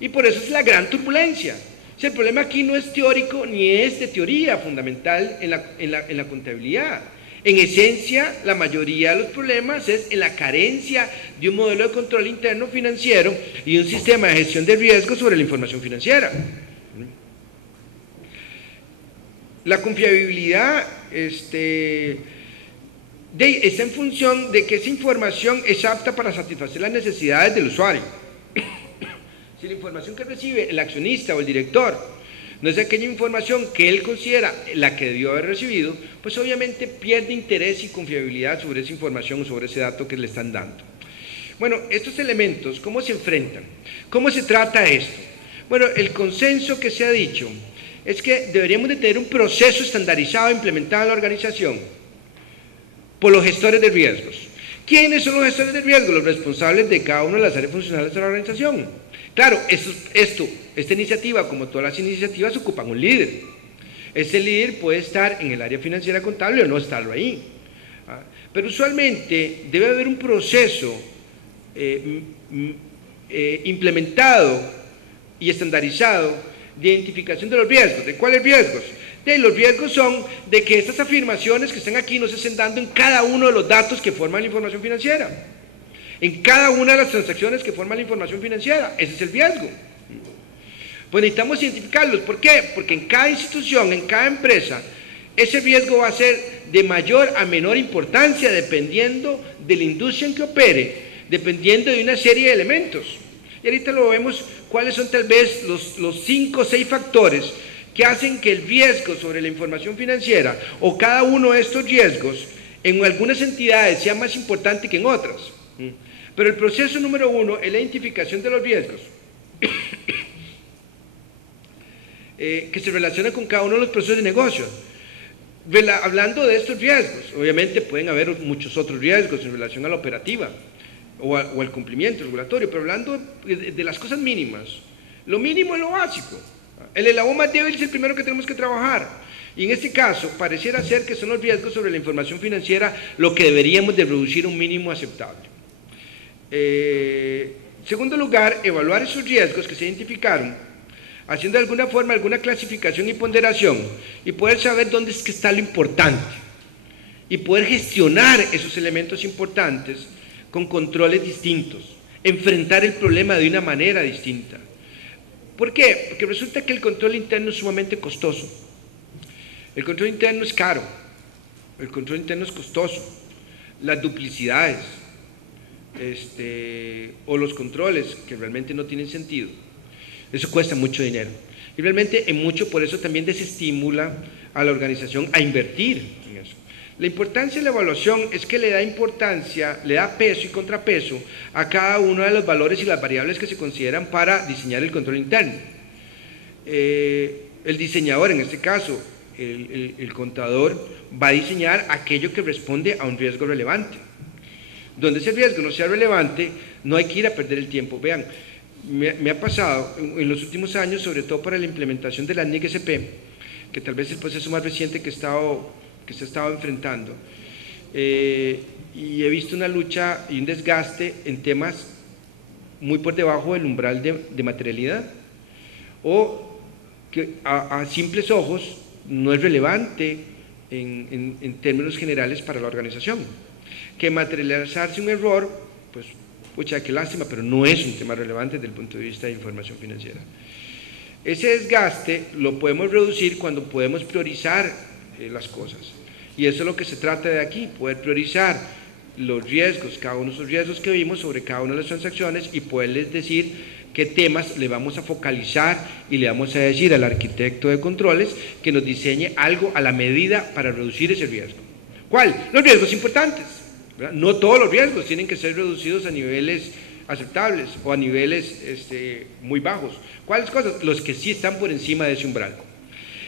Y por eso es la gran turbulencia. O sea, el problema aquí no es teórico ni es de teoría fundamental en la contabilidad. En esencia, la mayoría de los problemas es en la carencia de un modelo de control interno financiero y un sistema de gestión de riesgos sobre la información financiera. La confiabilidad está en función de que esa información es apta para satisfacer las necesidades del usuario. Si la información que recibe el accionista o el director no es aquella información que él considera la que debió haber recibido, pues obviamente pierde interés y confiabilidad sobre esa información o sobre ese dato que le están dando. Bueno, estos elementos, ¿cómo se enfrentan? ¿Cómo se trata esto? Bueno, el consenso que se ha dicho es que deberíamos de tener un proceso estandarizado implementado en la organización por los gestores de riesgos. ¿Quiénes son los gestores de riesgos? Los responsables de cada una de las áreas funcionales de la organización. Claro, esta iniciativa, como todas las iniciativas, ocupan un líder. Ese líder puede estar en el área financiera contable o no estarlo ahí. Pero usualmente debe haber un proceso implementado y estandarizado de identificación de los riesgos. ¿De cuáles riesgos? Los riesgos son de que estas afirmaciones que están aquí no se estén dando en cada uno de los datos que forman la información financiera, en cada una de las transacciones que forman la información financiera. Ese es el riesgo. Pues necesitamos identificarlos. ¿Por qué? Porque en cada institución, en cada empresa, ese riesgo va a ser de mayor a menor importancia dependiendo de la industria en que opere, dependiendo de una serie de elementos. Y ahorita lo vemos cuáles son tal vez los 5 o 6 factores que hacen que el riesgo sobre la información financiera o cada uno de estos riesgos en algunas entidades sea más importante que en otras. Pero el proceso número 1 es la identificación de los riesgos que se relaciona con cada uno de los procesos de negocio. Hablando de estos riesgos, obviamente pueden haber muchos otros riesgos en relación a la operativa o al cumplimiento regulatorio, pero hablando de las cosas mínimas, lo mínimo es lo básico. El eslabón más débil es el primero que tenemos que trabajar, y en este caso pareciera ser que son los riesgos sobre la información financiera lo que deberíamos de reducir a un mínimo aceptable. Segundo lugar, evaluar esos riesgos que se identificaron, haciendo de alguna forma alguna clasificación y ponderación, y poder saber dónde es que está lo importante, y poder gestionar esos elementos importantes con controles distintos, enfrentar el problema de una manera distinta. ¿Por qué? Porque resulta que el control interno es sumamente costoso. El control interno es caro, el control interno es costoso. Las duplicidades o los controles que realmente no tienen sentido, eso cuesta mucho dinero. Y realmente en mucho por eso también desestimula a la organización a invertir en eso. La importancia de la evaluación es que le da importancia, le da peso y contrapeso a cada uno de los valores y las variables que se consideran para diseñar el control interno. El diseñador, en este caso, el contador, va a diseñar aquello que responde a un riesgo relevante. Donde ese riesgo no sea relevante, no hay que ir a perder el tiempo. Vean, me ha pasado en los últimos años, sobre todo para la implementación de la NIC SP, que tal vez es el proceso más reciente que he estado que se ha estado enfrentando, y he visto una lucha y un desgaste en temas muy por debajo del umbral de materialidad, o que a simples ojos no es relevante en términos generales para la organización. Que materializarse un error, pues, pucha, qué lástima, pero no es un tema relevante desde el punto de vista de información financiera. Ese desgaste lo podemos reducir cuando podemos priorizar las cosas. Y eso es lo que se trata de aquí, poder priorizar los riesgos, cada uno de esos riesgos que vimos sobre cada una de las transacciones y poderles decir qué temas le vamos a focalizar y le vamos a decir al arquitecto de controles que nos diseñe algo a la medida para reducir ese riesgo. ¿Cuál? Los riesgos importantes, ¿verdad? No todos los riesgos tienen que ser reducidos a niveles aceptables o a niveles muy bajos. ¿Cuáles cosas? Los que sí están por encima de ese umbral.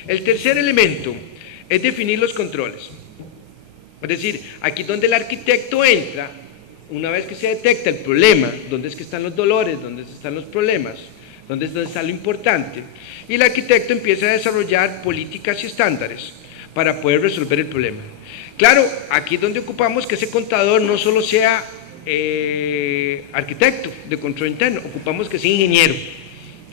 El tercer elemento es definir los controles. Es decir, aquí donde el arquitecto entra, una vez que se detecta el problema, dónde es que están los dolores, dónde están los problemas, dónde está lo importante, y el arquitecto empieza a desarrollar políticas y estándares para poder resolver el problema. Claro, aquí es donde ocupamos que ese contador no solo sea arquitecto de control interno, ocupamos que sea ingeniero,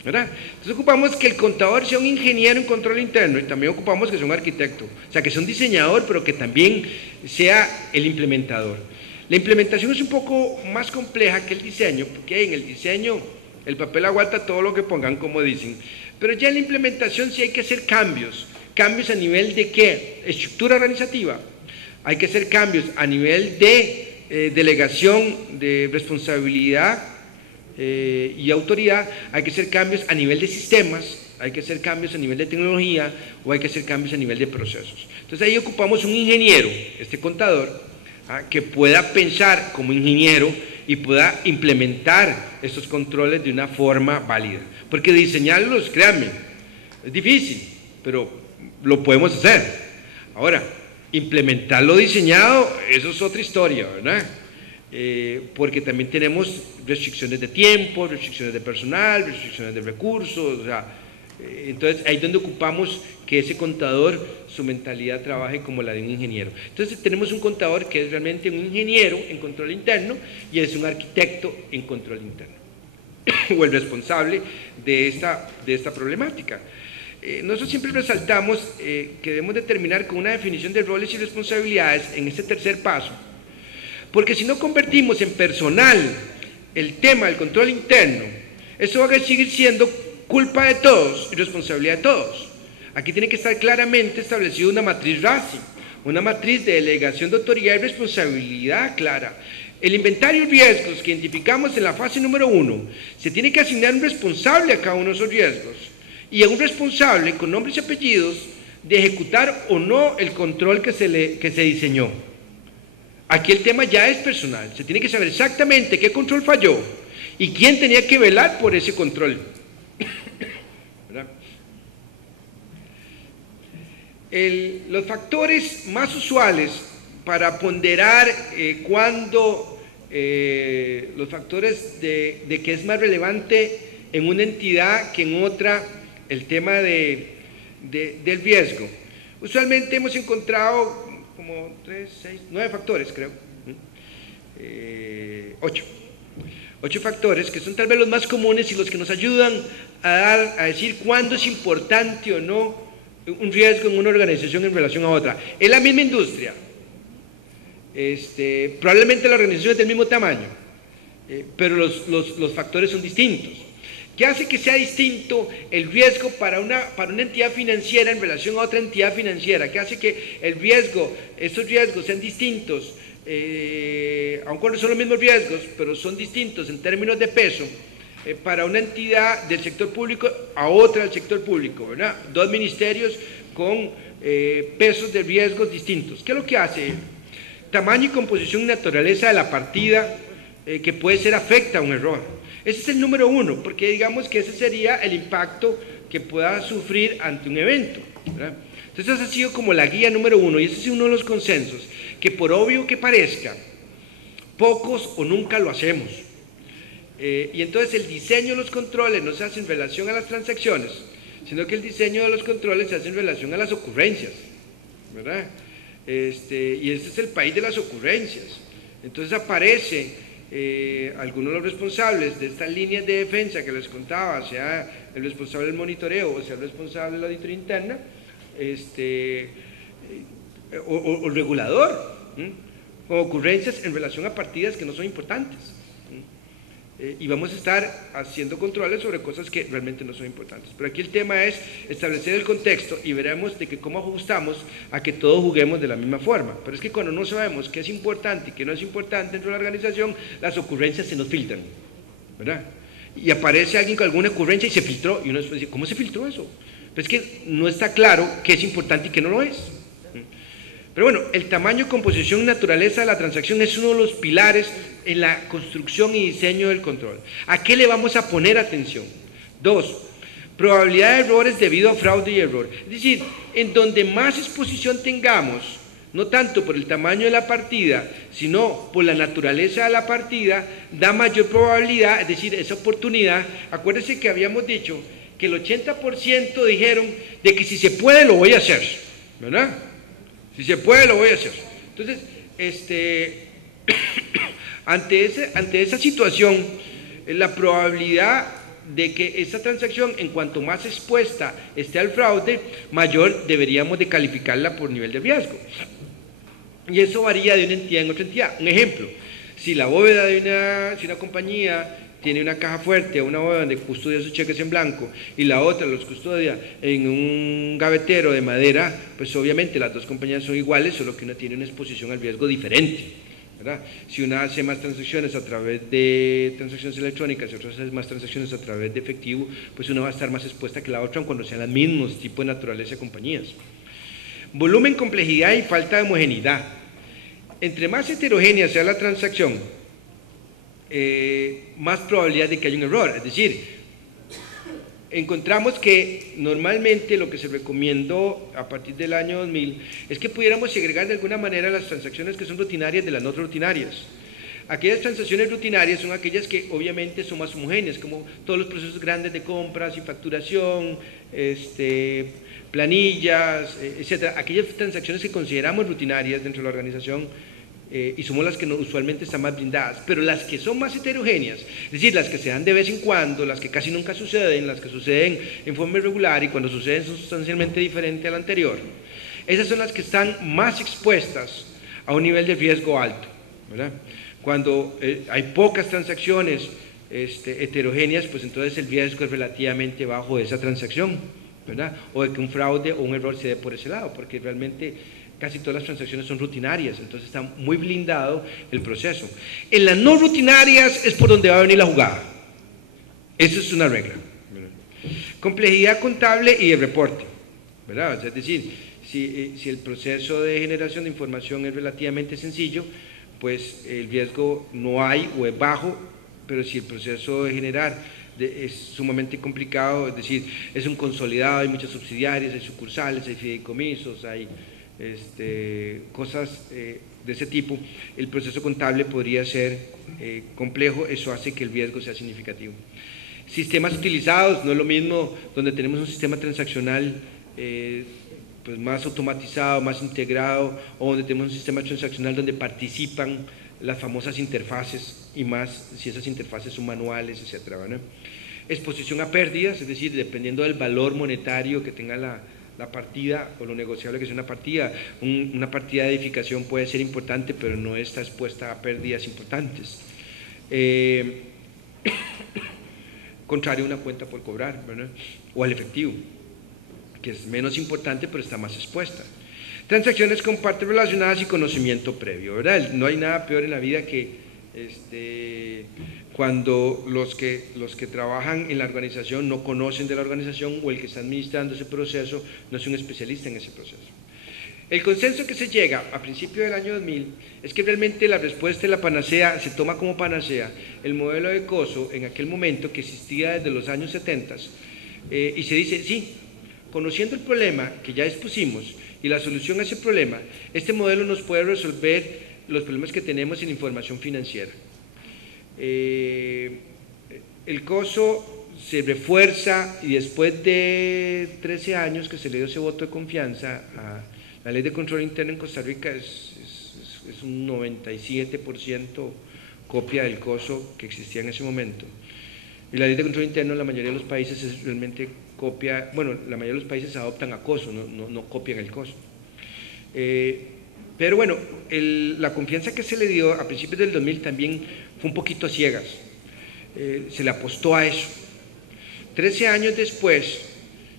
¿verdad? Entonces ocupamos que el contador sea un ingeniero en control interno y también ocupamos que sea un arquitecto, o sea, que sea un diseñador, pero que también sea el implementador. La implementación es un poco más compleja que el diseño, porque en el diseño el papel aguanta todo lo que pongan, como dicen, pero ya en la implementación sí hay que hacer cambios a nivel de ¿qué? Estructura organizativa, hay que hacer cambios a nivel de delegación de responsabilidad y autoridad, hay que hacer cambios a nivel de sistemas, hay que hacer cambios a nivel de tecnología o hay que hacer cambios a nivel de procesos. Entonces ahí ocupamos un ingeniero, este contador, que pueda pensar como ingeniero y pueda implementar estos controles de una forma válida. Porque diseñarlos, créanme, es difícil, pero lo podemos hacer. Ahora, implementar lo diseñado, eso es otra historia, ¿verdad? Porque también tenemos restricciones de tiempo, restricciones de personal, restricciones de recursos, o sea, entonces ahí es donde ocupamos que ese contador, su mentalidad trabaje como la de un ingeniero. Entonces tenemos un contador que es realmente un ingeniero en control interno y es un arquitecto en control interno, o el responsable de esta problemática. Nosotros siempre resaltamos que debemos de terminar con una definición de roles y responsabilidades en este tercer paso, porque si no convertimos en personal el tema del control interno, eso va a seguir siendo culpa de todos y responsabilidad de todos. Aquí tiene que estar claramente establecida una matriz RACI, una matriz de delegación de autoridad y responsabilidad clara. El inventario de riesgos que identificamos en la fase número 1, se tiene que asignar un responsable a cada uno de esos riesgos y a un responsable con nombres y apellidos de ejecutar o no el control que se diseñó. Aquí el tema ya es personal, se tiene que saber exactamente qué control falló y quién tenía que velar por ese control. Los factores más usuales para ponderar cuando los factores de que es más relevante en una entidad que en otra el tema del riesgo. Usualmente hemos encontrado como 3, 6, 9 factores, creo. 8 factores que son tal vez los más comunes y los que nos ayudan a decir cuándo es importante o no un riesgo en una organización en relación a otra. Es la misma industria, probablemente la organización es del mismo tamaño, pero los factores son distintos. ¿Qué hace que sea distinto el riesgo para una entidad financiera en relación a otra entidad financiera? ¿Qué hace que estos riesgos sean distintos, aun cuando son los mismos riesgos, pero son distintos en términos de peso? Para una entidad del sector público a otra del sector público, ¿verdad? 2 ministerios con pesos de riesgos distintos. ¿Qué es lo que hace? Tamaño y composición y naturaleza de la partida que puede ser afecta a un error. Ese es el número 1, porque digamos que ese sería el impacto que pueda sufrir ante un evento, ¿verdad? Entonces esa ha sido como la guía número 1 y ese es uno de los consensos, que por obvio que parezca, pocos o nunca lo hacemos. Y entonces el diseño de los controles no se hace en relación a las transacciones, sino que el diseño de los controles se hace en relación a las ocurrencias, ¿verdad? y este es el país de las ocurrencias. Entonces aparece algunos de los responsables de estas líneas de defensa que les contaba, sea el responsable del monitoreo o sea el responsable de la auditoría interna, o el regulador, con ocurrencias en relación a partidas que no son importantes. Y vamos a estar haciendo controles sobre cosas que realmente no son importantes. Pero aquí el tema es establecer el contexto y veremos de que cómo ajustamos a que todos juguemos de la misma forma. Pero es que cuando no sabemos qué es importante y qué no es importante dentro de la organización, las ocurrencias se nos filtran, ¿verdad? Y aparece alguien con alguna ocurrencia y se filtró, y uno después dice, ¿cómo se filtró eso? Pues es que no está claro qué es importante y qué no lo es. Pero bueno, el tamaño, composición y naturaleza de la transacción es uno de los pilares en la construcción y diseño del control. ¿A qué le vamos a poner atención? 2. Probabilidad de errores debido a fraude y error. Es decir, en donde más exposición tengamos, no tanto por el tamaño de la partida, sino por la naturaleza de la partida, da mayor probabilidad, es decir, esa oportunidad. Acuérdense que habíamos dicho que el 80% dijeron de que si se puede lo voy a hacer, ¿verdad? Si se puede, lo voy a hacer. Entonces, ante esa situación, la probabilidad de que esta transacción, en cuanto más expuesta esté al fraude, mayor deberíamos de calificarla por nivel de riesgo. Y eso varía de una entidad en otra entidad. Un ejemplo, si la bóveda de si una compañía tiene una caja fuerte, una bóveda donde custodia sus cheques en blanco y la otra los custodia en un gavetero de madera, pues obviamente las dos compañías son iguales, solo que una tiene una exposición al riesgo diferente, ¿verdad? Si una hace más transacciones a través de transacciones electrónicas y otra hace más transacciones a través de efectivo, pues una va a estar más expuesta que la otra cuando sean los mismos tipos de naturaleza de compañías. Volumen, complejidad y falta de homogeneidad. Entre más heterogénea sea la transacción, más probabilidad de que haya un error. Es decir, encontramos que normalmente lo que se recomendó a partir del año 2000 es que pudiéramos segregar de alguna manera las transacciones que son rutinarias de las no rutinarias. Aquellas transacciones rutinarias son aquellas que obviamente son más homogéneas, como todos los procesos grandes de compras y facturación, planillas, etcétera. Aquellas transacciones que consideramos rutinarias dentro de la organización y somos las que usualmente están más blindadas, pero las que son más heterogéneas, es decir, las que se dan de vez en cuando, las que casi nunca suceden, las que suceden en forma irregular y cuando suceden son sustancialmente diferentes a la anterior, esas son las que están más expuestas a un nivel de riesgo alto, ¿verdad? Cuando hay pocas transacciones heterogéneas, pues entonces el riesgo es relativamente bajo de esa transacción, ¿verdad? O de que un fraude o un error se dé por ese lado, porque realmente casi todas las transacciones son rutinarias, entonces está muy blindado el proceso. En las no rutinarias es por donde va a venir la jugada. Eso es una regla, ¿verdad? Complejidad contable y de reporte, ¿verdad? Es decir, si el proceso de generación de información es relativamente sencillo, pues el riesgo no hay o es bajo, pero si el proceso de generar es sumamente complicado, es decir, es un consolidado, hay muchas subsidiarias, hay sucursales, hay fideicomisos, hay cosas de ese tipo, el proceso contable podría ser complejo, eso hace que el riesgo sea significativo. Sistemas utilizados, no es lo mismo donde tenemos un sistema transaccional pues más automatizado, más integrado, o donde tenemos un sistema transaccional donde participan las famosas interfaces, y más si esas interfaces son manuales, etcétera, ¿verdad? Exposición a pérdidas, es decir, dependiendo del valor monetario que tenga la partida o lo negociable que sea una partida. Una partida de edificación puede ser importante, pero no está expuesta a pérdidas importantes. Contrario a una cuenta por cobrar, ¿verdad? O al efectivo, que es menos importante, pero está más expuesta. Transacciones con partes relacionadas y conocimiento previo, ¿verdad? No hay nada peor en la vida que cuando los que trabajan en la organización no conocen de la organización o el que está administrando ese proceso no es un especialista en ese proceso. El consenso que se llega a principios del año 2000 es que realmente la respuesta de la panacea se toma como panacea el modelo de COSO en aquel momento que existía desde los años 70 y se dice, sí, conociendo el problema que ya expusimos y la solución a ese problema, este modelo nos puede resolver los problemas que tenemos en información financiera. El COSO se refuerza y después de 13 años que se le dio ese voto de confianza a La ley de control interno en Costa Rica es un 97% copia del COSO que existía en ese momento. Y la ley de control interno en la mayoría de los países es realmente copia, bueno, la mayoría de los países adoptan a COSO, no copian el COSO. Pero bueno, la confianza que se le dio a principios del 2000 también fue un poquito a ciegas. Se le apostó a eso. 13 años después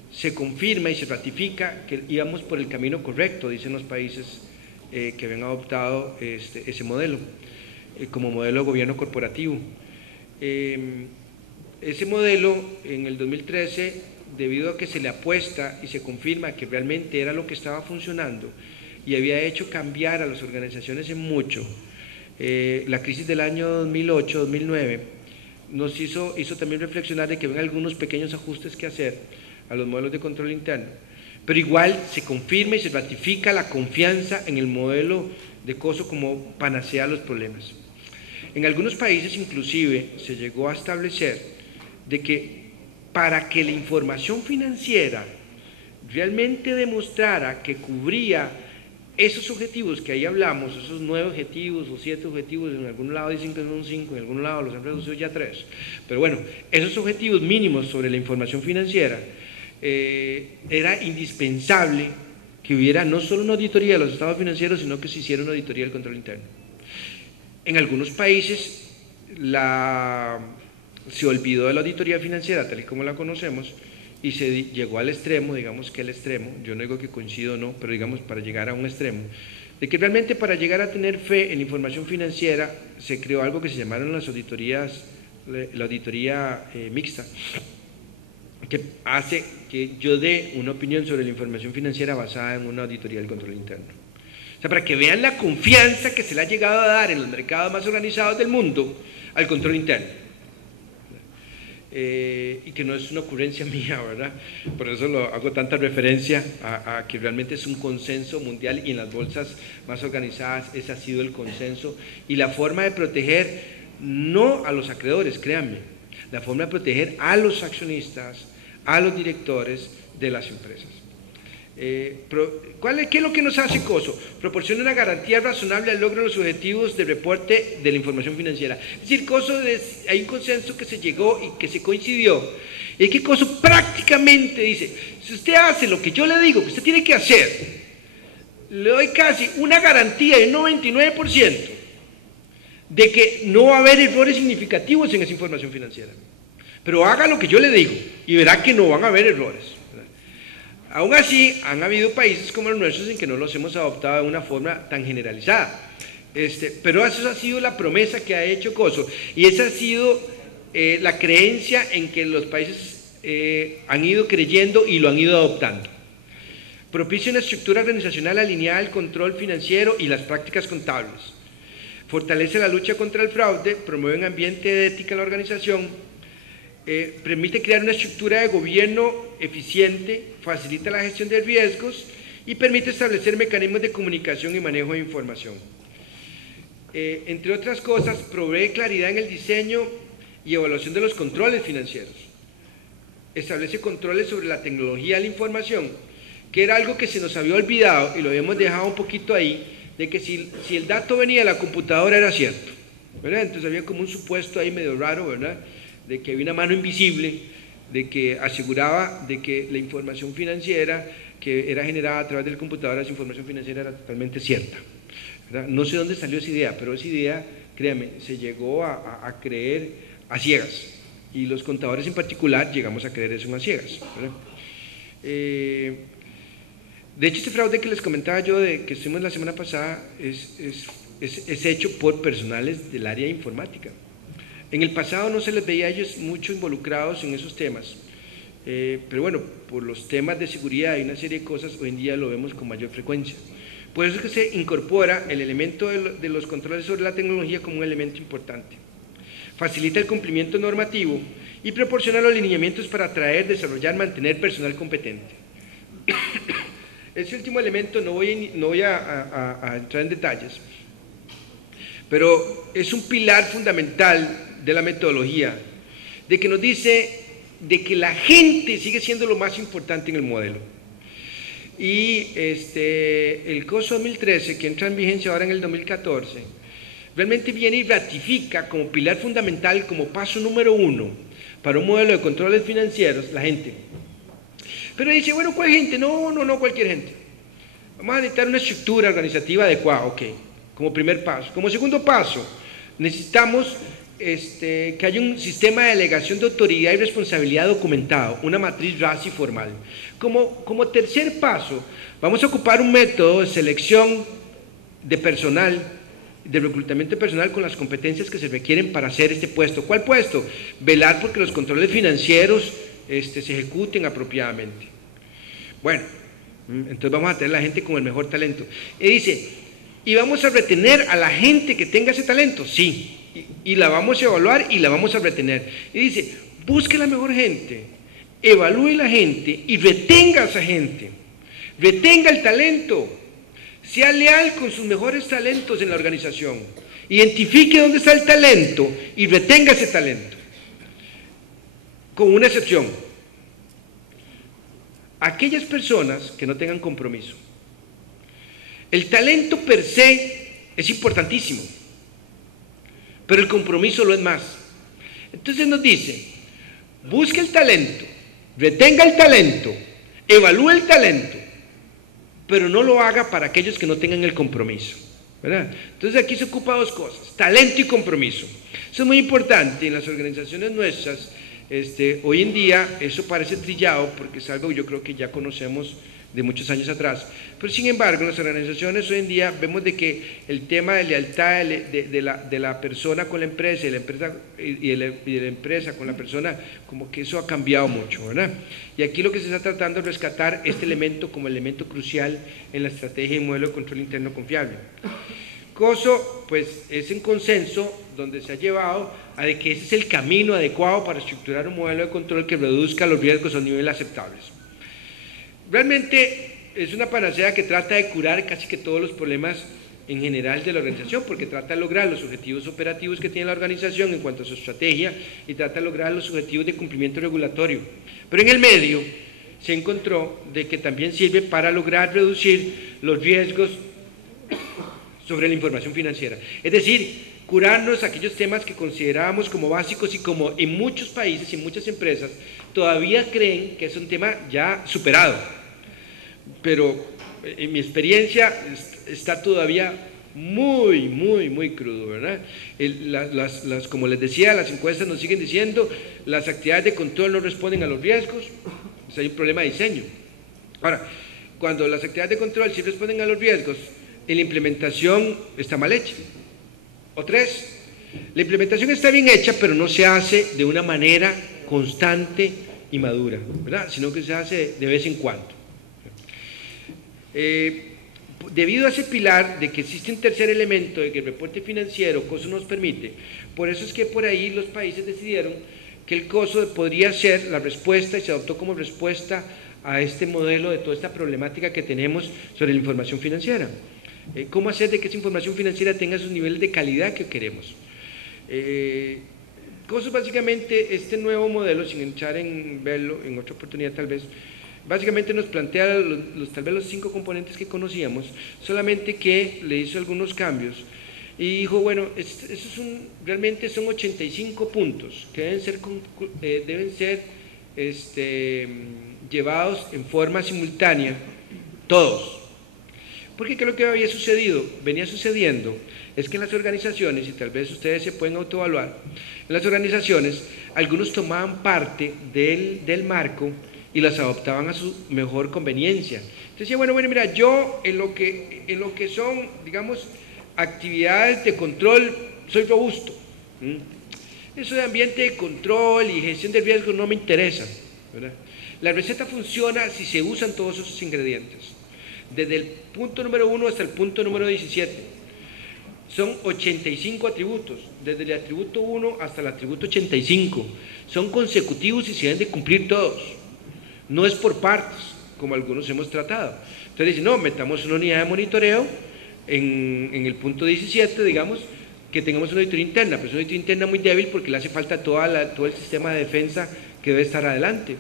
se confirma y se ratifica que íbamos por el camino correcto, dicen los países que habían adoptado ese modelo como modelo de gobierno corporativo. Ese modelo en el 2013, debido a que se le apuesta y se confirma que realmente era lo que estaba funcionando y había hecho cambiar a las organizaciones en mucho, la crisis del año 2008-2009 nos hizo también reflexionar de que había algunos pequeños ajustes que hacer a los modelos de control interno, pero igual se confirma y se ratifica la confianza en el modelo de COSO como panacea a los problemas. En algunos países inclusive se llegó a establecer de que para que la información financiera realmente demostrara que cubría esos objetivos que ahí hablamos, esos 9 objetivos o 7 objetivos, en algún lado dicen que son 5, en algún lado los han reducido ya a 3, pero bueno, esos objetivos mínimos sobre la información financiera, era indispensable que hubiera no solo una auditoría de los estados financieros, sino que se hiciera una auditoría del control interno. En algunos países se olvidó de la auditoría financiera tal y como la conocemos y se llegó al extremo, digamos que el extremo, yo no digo que coincido o no, pero digamos para llegar a un extremo, de que realmente para llegar a tener fe en la información financiera se creó algo que se llamaron las auditorías, la auditoría mixta, que hace que yo dé una opinión sobre la información financiera basada en una auditoría del control interno. O sea, para que vean la confianza que se le ha llegado a dar en los mercados más organizados del mundo al control interno. Y que no es una ocurrencia mía, ¿verdad? Por eso hago tanta referencia a que realmente es un consenso mundial y en las bolsas más organizadas ese ha sido el consenso. Y la forma de proteger, no a los acreedores, créanme, la forma de proteger a los accionistas, a los directores de las empresas. ¿Qué es lo que nos hace COSO? Proporciona una garantía razonable al logro de los objetivos de reporte de la información financiera. Es decir, COSO hay un consenso que se llegó y que se coincidió. Y es que COSO prácticamente dice, si usted hace lo que yo le digo que usted tiene que hacer, le doy casi una garantía del 99% de que no va a haber errores significativos en esa información financiera. Pero haga lo que yo le digo y verá que no van a haber errores. Aún así, han habido países como los nuestros en que no los hemos adoptado de una forma tan generalizada. Pero esa ha sido la promesa que ha hecho COSO y esa ha sido la creencia en que los países han ido creyendo y lo han ido adoptando. Propicia una estructura organizacional alineada al control financiero y las prácticas contables. Fortalece la lucha contra el fraude, promueve un ambiente de ética en la organización, permite crear una estructura de gobierno eficiente, facilita la gestión de riesgos y permite establecer mecanismos de comunicación y manejo de información. Entre otras cosas, provee claridad en el diseño y evaluación de los controles financieros. Establece controles sobre la tecnología de la información, que era algo que se nos había olvidado y lo habíamos dejado un poquito ahí, de que si el dato venía de la computadora era cierto, ¿verdad? Entonces había como un supuesto ahí medio raro, ¿verdad?, de que había una mano invisible, de que aseguraba de que la información financiera que era generada a través del computador, esa información financiera era totalmente cierta, ¿verdad? No sé dónde salió esa idea, pero esa idea, créame, se llegó a creer a ciegas, y los contadores en particular llegamos a creer eso a ciegas, ¿verdad? De hecho, este fraude que les comentaba yo, de que estuvimos la semana pasada, es hecho por personales del área informática. En el pasado no se les veía a ellos mucho involucrados en esos temas, pero bueno, por los temas de seguridad y una serie de cosas, hoy en día lo vemos con mayor frecuencia. Por eso es que se incorpora el elemento de los controles sobre la tecnología como un elemento importante. Facilita el cumplimiento normativo y proporciona los lineamientos para atraer, desarrollar, mantener personal competente. Ese último elemento no voy a entrar en detalles, pero es un pilar fundamental de la metodología, de que nos dice de que la gente sigue siendo lo más importante en el modelo. y el COSO 2013, que entra en vigencia ahora en el 2014, realmente viene y ratifica como pilar fundamental, como paso número 1 para un modelo de controles financieros, la gente. Pero dice, bueno, ¿cuál gente? No, cualquier gente. Vamos a necesitar una estructura organizativa adecuada, ok, como primer paso. Como segundo paso, necesitamos que haya un sistema de delegación de autoridad y responsabilidad documentado, una matriz RACI formal. Como tercer paso, vamos a ocupar un método de selección de personal, de reclutamiento de personal con las competencias que se requieren para hacer este puesto. ¿Cuál puesto? Velar porque los controles financieros se ejecuten apropiadamente. Bueno, entonces vamos a tener la gente con el mejor talento. Y dice, ¿y vamos a retener a la gente que tenga ese talento? Sí, y la vamos a evaluar y la vamos a retener. Y dice, busque la mejor gente, evalúe la gente y retenga a esa gente. Retenga el talento. Sea leal con sus mejores talentos en la organización. Identifique dónde está el talento y retenga ese talento. Con una excepción. Aquellas personas que no tengan compromiso. El talento per se es importantísimo, pero el compromiso lo es más. Entonces nos dice, busque el talento, retenga el talento, evalúe el talento, pero no lo haga para aquellos que no tengan el compromiso, ¿verdad? Entonces aquí se ocupa dos cosas, talento y compromiso. Eso es muy importante en las organizaciones nuestras. Hoy en día eso parece trillado porque es algo que yo creo que ya conocemos de muchos años atrás, pero sin embargo en las organizaciones hoy en día vemos de que el tema de lealtad de la persona con la empresa y de la empresa con la persona, como que eso ha cambiado mucho, ¿verdad? Y aquí lo que se está tratando es rescatar este elemento como elemento crucial en la estrategia y modelo de control interno confiable. COSO, pues, es en consenso donde se ha llevado a de que ese es el camino adecuado para estructurar un modelo de control que reduzca los riesgos a niveles aceptables. Realmente es una panacea que trata de curar casi que todos los problemas en general de la organización, porque trata de lograr los objetivos operativos que tiene la organización en cuanto a su estrategia y trata de lograr los objetivos de cumplimiento regulatorio. Pero en el medio se encontró de que también sirve para lograr reducir los riesgos sobre la información financiera. Es decir, curarnos aquellos temas que considerábamos como básicos y como en muchos países y en muchas empresas todavía creen que es un tema ya superado. Pero en mi experiencia está todavía muy crudo, ¿verdad? Como les decía, las encuestas nos siguen diciendo, las actividades de control no responden a los riesgos, pues hay un problema de diseño. Ahora, cuando las actividades de control sí responden a los riesgos, la implementación está mal hecha. O tres, la implementación está bien hecha, pero no se hace de una manera constante y madura, ¿verdad? Sino que se hace de vez en cuando. Debido a ese pilar de que existe un tercer elemento de que el reporte financiero COSO nos permite, por eso es que por ahí los países decidieron que el COSO podría ser la respuesta y se adoptó como respuesta a este modelo de toda esta problemática que tenemos sobre la información financiera. ¿Cómo hacer de que esa información financiera tenga sus niveles de calidad que queremos? COSO básicamente, este nuevo modelo, sin entrar en verlo en otra oportunidad tal vez, básicamente nos plantea tal vez los 5 componentes que conocíamos, solamente que le hizo algunos cambios y dijo, bueno, realmente son 85 puntos que deben ser llevados en forma simultánea, todos. Porque ¿qué es lo que había sucedido? Venía sucediendo, es que en las organizaciones, y tal vez ustedes se pueden autoevaluar, en las organizaciones algunos tomaban parte del marco y las adoptaban a su mejor conveniencia. Entonces decía, bueno, mira, yo en lo que son, digamos, actividades de control, soy robusto. Eso de ambiente de control y gestión de riesgos no me interesa, ¿verdad? La receta funciona si se usan todos esos ingredientes. Desde el punto número 1 hasta el punto número 17. Son 85 atributos, desde el atributo 1 hasta el atributo 85. Son consecutivos y se deben de cumplir todos. No es por partes, como algunos hemos tratado. Entonces dicen, no, metamos una unidad de monitoreo en el punto 17, digamos, que tengamos una auditoría interna, pero es una auditoría interna muy débil porque le hace falta todo el sistema de defensa que debe estar adelante,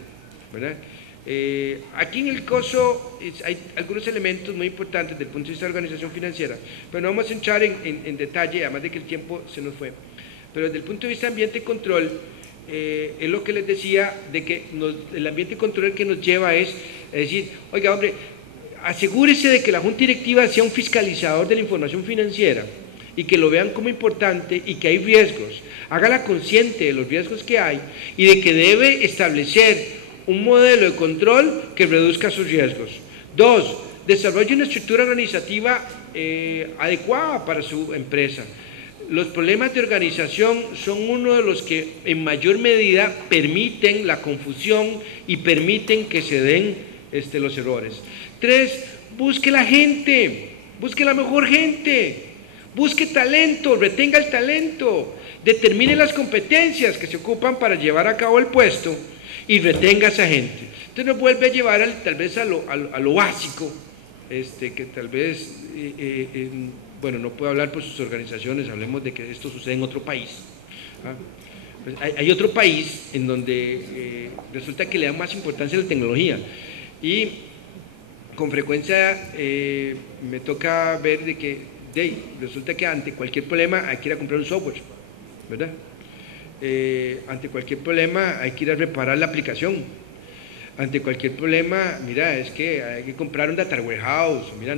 ¿verdad? Aquí en el COSO hay algunos elementos muy importantes desde el punto de vista de la organización financiera, pero no vamos a entrar en detalle, además de que el tiempo se nos fue. Pero desde el punto de vista de ambiente y control, es lo que les decía, de que el ambiente y control que nos lleva es decir, oiga, hombre, asegúrese de que la Junta Directiva sea un fiscalizador de la información financiera y que lo vean como importante y que hay riesgos. Hágala consciente de los riesgos que hay y de que debe establecer un modelo de control que reduzca sus riesgos. 2, desarrolle una estructura organizativa adecuada para su empresa. Los problemas de organización son uno de los que en mayor medida permiten la confusión y permiten que se den los errores. 3, busque la gente, busque la mejor gente, busque talento, retenga el talento, determine las competencias que se ocupan para llevar a cabo el puesto y retenga a esa gente. Entonces nos vuelve a llevar tal vez a lo básico, que tal vez, bueno, no puedo hablar por sus organizaciones, hablemos de que esto sucede en otro país. Pues hay otro país en donde resulta que le dan más importancia a la tecnología y con frecuencia me toca ver de que resulta que ante cualquier problema hay que ir a comprar un software, ¿verdad? Ante cualquier problema hay que ir a reparar la aplicación. Ante cualquier problema, mira, es que hay que comprar un data warehouse, mira,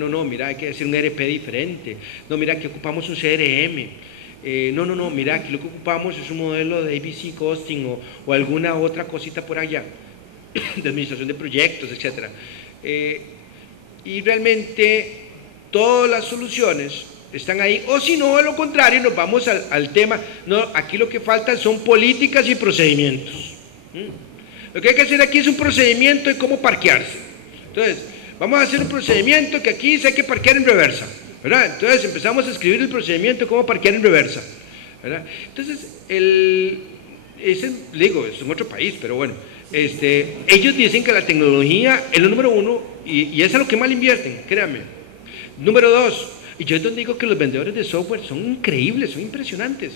hay que hacer un ERP diferente, no, mira, aquí ocupamos un CRM, mira, aquí lo que ocupamos es un modelo de ABC Costing o alguna otra cosita por allá, de administración de proyectos, etc. Y realmente todas las soluciones están ahí, o si no, a lo contrario, nos vamos al tema, no, aquí lo que falta son políticas y procedimientos. Lo que hay que hacer aquí es un procedimiento de cómo parquearse. Entonces, vamos a hacer un procedimiento que aquí hay que parquear en reversa, ¿verdad? Entonces empezamos a escribir el procedimiento de cómo parquear en reversa, ¿verdad? Entonces, digo, es en otro país, pero bueno, ellos dicen que la tecnología es lo número uno y es a lo que más le invierten, créanme. Número 2, y yo es donde digo que los vendedores de software son increíbles, son impresionantes.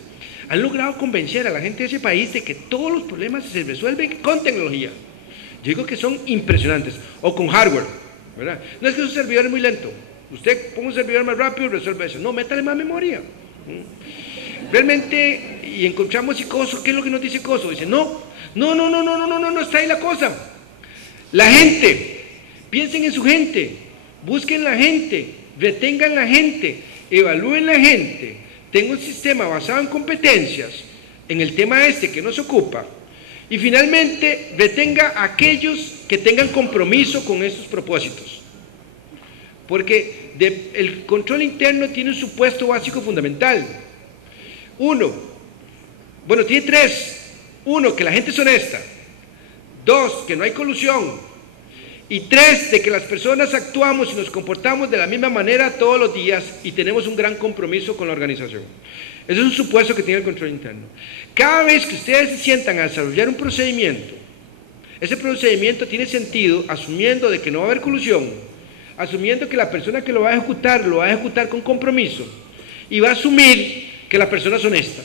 Han logrado convencer a la gente de ese país de que todos los problemas se resuelven con tecnología. Yo digo que son impresionantes, o con hardware, ¿verdad? No es que su servidor es muy lento, usted ponga un servidor más rápido y resuelve eso, no, métale más memoria. Realmente, y encontramos y COSO, ¿qué es lo que nos dice COSO? Dice, no está ahí la cosa. La gente, piensen en su gente, busquen la gente, retengan la gente, evalúen la gente, tengan un sistema basado en competencias, en el tema que nos ocupa, y finalmente retenga a aquellos que tengan compromiso con estos propósitos. Porque el control interno tiene un supuesto básico fundamental. Tiene 3. 1, que la gente es honesta. 2, que no hay colusión. Y 3, de que las personas actuamos y nos comportamos de la misma manera todos los días y tenemos un gran compromiso con la organización. Eso es un supuesto que tiene el control interno. Cada vez que ustedes se sientan a desarrollar un procedimiento, ese procedimiento tiene sentido asumiendo de que no va a haber colusión, asumiendo que la persona que lo va a ejecutar con compromiso y va a asumir que la persona es honesta.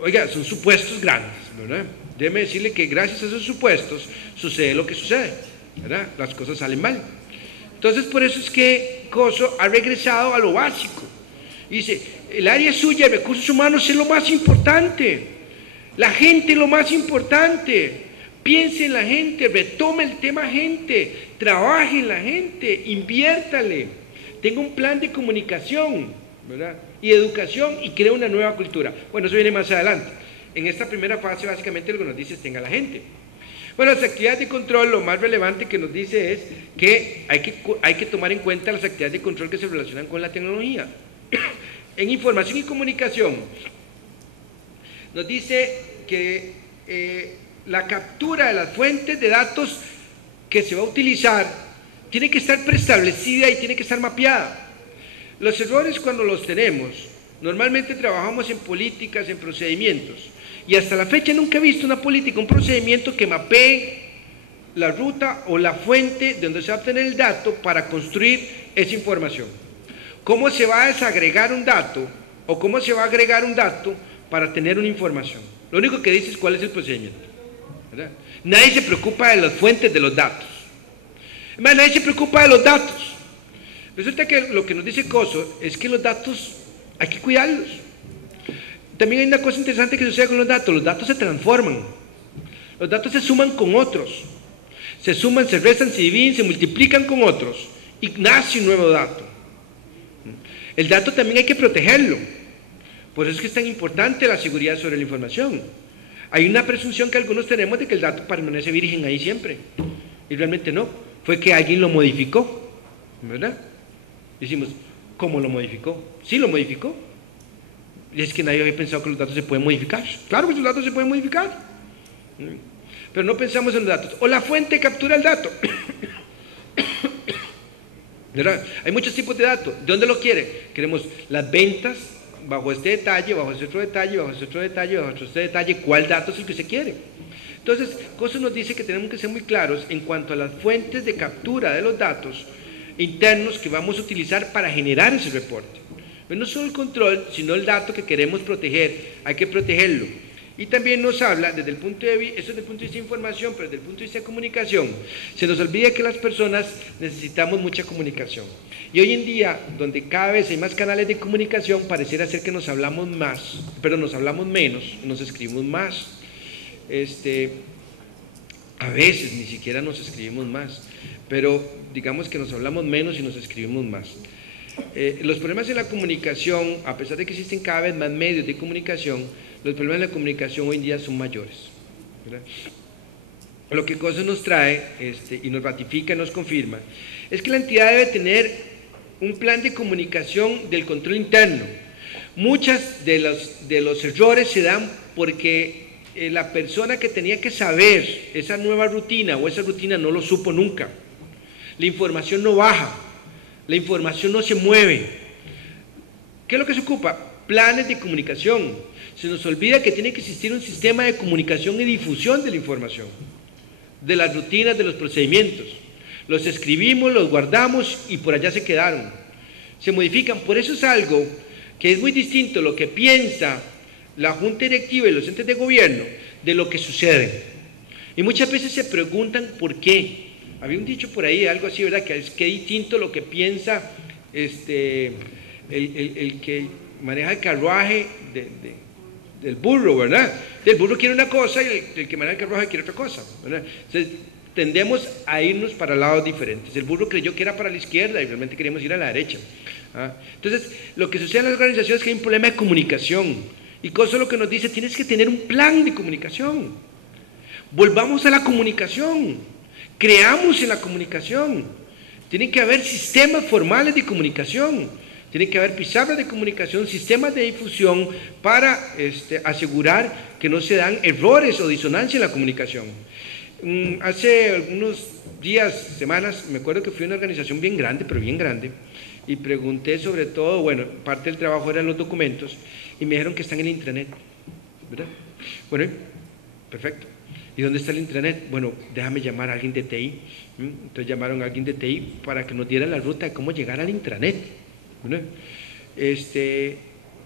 Oiga, son supuestos grandes, ¿verdad? Déjeme decirle que gracias a esos supuestos sucede lo que sucede, ¿verdad? Las cosas salen mal. Entonces, por eso es que COSO ha regresado a lo básico. Dice, el área suya de recursos humanos es lo más importante. La gente es lo más importante. Piense en la gente, retome el tema gente, trabaje en la gente, inviértale, tenga un plan de comunicación, ¿verdad? Y educación y crea una nueva cultura. Bueno, eso viene más adelante. En esta primera fase, básicamente, lo que nos dice es tenga la gente. Bueno, las actividades de control, lo más relevante que nos dice es que hay que tomar en cuenta las actividades de control que se relacionan con la tecnología. En información y comunicación, nos dice que la captura de las fuentes de datos que se va a utilizar tiene que estar preestablecida y tiene que estar mapeada. Los errores, cuando los tenemos, normalmente trabajamos en políticas, en procedimientos, y hasta la fecha nunca he visto una política, un procedimiento que mapee la ruta o la fuente de donde se va a obtener el dato para construir esa información. ¿Cómo se va a desagregar un dato o cómo se va a agregar un dato para tener una información? Lo único que dice es cuál es el procedimiento. ¿verdad? Nadie se preocupa de las fuentes de los datos. Además, nadie se preocupa de los datos. Resulta que lo que nos dice Coso es que los datos hay que cuidarlos. También hay una cosa interesante que sucede con los datos se transforman. Los datos se suman con otros. Se suman, se restan, se dividen, se multiplican con otros y nace un nuevo dato. El dato también hay que protegerlo. Por eso es que es tan importante la seguridad sobre la información. Hay una presunción que algunos tenemos de que el dato permanece virgen ahí siempre. Y realmente no. Fue que alguien lo modificó, ¿verdad? Decimos, ¿cómo lo modificó? Sí, lo modificó. Y es que nadie había pensado que los datos se pueden modificar. Claro que los datos se pueden modificar. Pero no pensamos en los datos. O la fuente captura el dato. ¿Verdad? Hay muchos tipos de datos. ¿De dónde lo quiere? Queremos las ventas bajo este detalle, bajo ese otro detalle, bajo ese otro detalle, bajo este detalle. ¿Cuál dato es el que se quiere? Entonces, Coso nos dice que tenemos que ser muy claros en cuanto a las fuentes de captura de los datos internos que vamos a utilizar para generar ese reporte. Pero no solo el control, sino el dato que queremos proteger. Hay que protegerlo. Y también nos habla, desde el punto de vista, eso desde el punto de vista de información, pero desde el punto de vista de comunicación, se nos olvida que las personas necesitamos mucha comunicación. Y hoy en día, donde cada vez hay más canales de comunicación, pareciera ser que nos hablamos más, pero nos hablamos menos, nos escribimos más. A veces ni siquiera nos escribimos más, pero digamos que nos hablamos menos y nos escribimos más. Los problemas de la comunicación, a pesar de que existen cada vez más medios de comunicación, los problemas de la comunicación hoy en día son mayores, ¿verdad? Lo que Coso nos trae y nos ratifica, nos confirma, es que la entidad debe tener un plan de comunicación del control interno. Muchas de los errores se dan porque la persona que tenía que saber esa nueva rutina o esa rutina no lo supo nunca. La información no baja, la información no se mueve. ¿Qué es lo que se ocupa? Planes de comunicación. Se nos olvida que tiene que existir un sistema de comunicación y difusión de la información, de las rutinas, de los procedimientos. Los escribimos, los guardamos y por allá se quedaron. Se modifican. Por eso es algo que es muy distinto lo que piensa la Junta Directiva y los entes de gobierno de lo que sucede. Y muchas veces se preguntan por qué. Había un dicho por ahí, algo así, ¿verdad? Que es que distinto lo que piensa el que maneja el carruaje del burro, ¿verdad? El burro quiere una cosa y el que maneja el carruaje quiere otra cosa, ¿verdad? Entonces, tendemos a irnos para lados diferentes. El burro creyó que era para la izquierda y realmente queríamos ir a la derecha. Entonces, lo que sucede en las organizaciones es que hay un problema de comunicación. Y Coso lo que nos dice, tienes que tener un plan de comunicación. Volvamos a la comunicación. Creamos en la comunicación. Tienen que haber sistemas formales de comunicación. Tiene que haber pizarras de comunicación, sistemas de difusión para asegurar que no se dan errores o disonancia en la comunicación. Hace algunos días, semanas, me acuerdo que fui a una organización bien grande, pero bien grande, y pregunté sobre todo, bueno, parte del trabajo eran los documentos, y me dijeron que están en el intranet, ¿verdad? Bueno, perfecto. ¿Y dónde está el intranet? Bueno, déjame llamar a alguien de TI. Entonces llamaron a alguien de TI para que nos diera la ruta de cómo llegar al intranet. De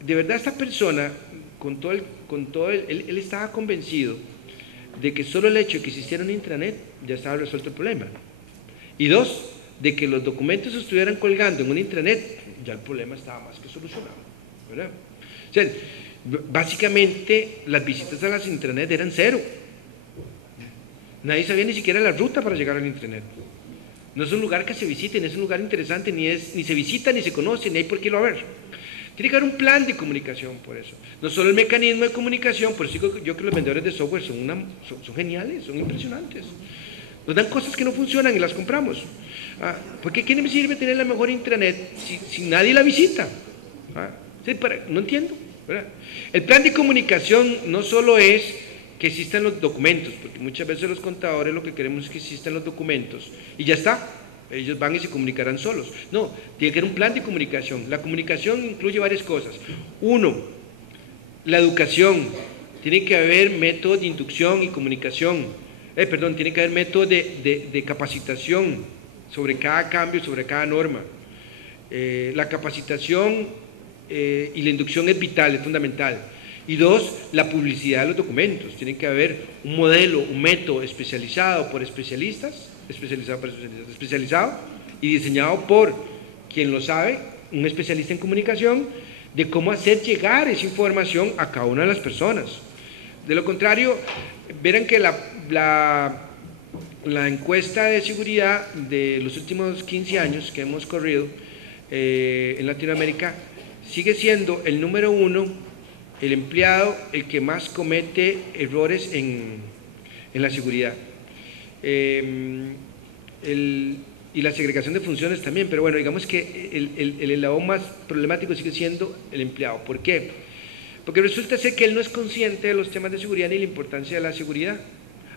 verdad esta persona él estaba convencido de que solo el hecho de que existiera un intranet ya estaba resuelto el problema, y dos, de que los documentos estuvieran colgando en un intranet ya el problema estaba más que solucionado, ¿verdad? O sea, básicamente las visitas a las intranet eran cero, nadie sabía ni siquiera la ruta para llegar al intranet. No es un lugar que se visite, no es un lugar interesante, ni se visita, ni se conoce, ni hay por qué lo ver. Tiene que haber un plan de comunicación por eso. No solo el mecanismo de comunicación, por eso digo yo que los vendedores de software son geniales, son impresionantes. Nos dan cosas que no funcionan y las compramos. ¿Por qué me sirve tener la mejor intranet si nadie la visita? No entiendo, ¿verdad? El plan de comunicación no solo es que existan los documentos, porque muchas veces los contadores lo que queremos es que existan los documentos y ya está, ellos van y se comunicarán solos. No, tiene que haber un plan de comunicación. La comunicación incluye varias cosas. Uno, la educación. Tiene que haber métodos de inducción y comunicación. Tiene que haber métodos de capacitación sobre cada cambio, sobre cada norma. La capacitación y la inducción es vital, es fundamental. Y dos, la publicidad de los documentos. Tiene que haber un modelo, un método especializado por especialistas, especializado y diseñado por quien lo sabe, un especialista en comunicación, de cómo hacer llegar esa información a cada una de las personas. De lo contrario, verán que la encuesta de seguridad de los últimos 15 años que hemos corrido en Latinoamérica sigue siendo el número uno, el empleado, el que más comete errores en la seguridad. Y la segregación de funciones también, pero bueno, digamos que el eslabón más problemático sigue siendo el empleado. ¿Por qué? Porque resulta ser que él no es consciente de los temas de seguridad ni la importancia de la seguridad,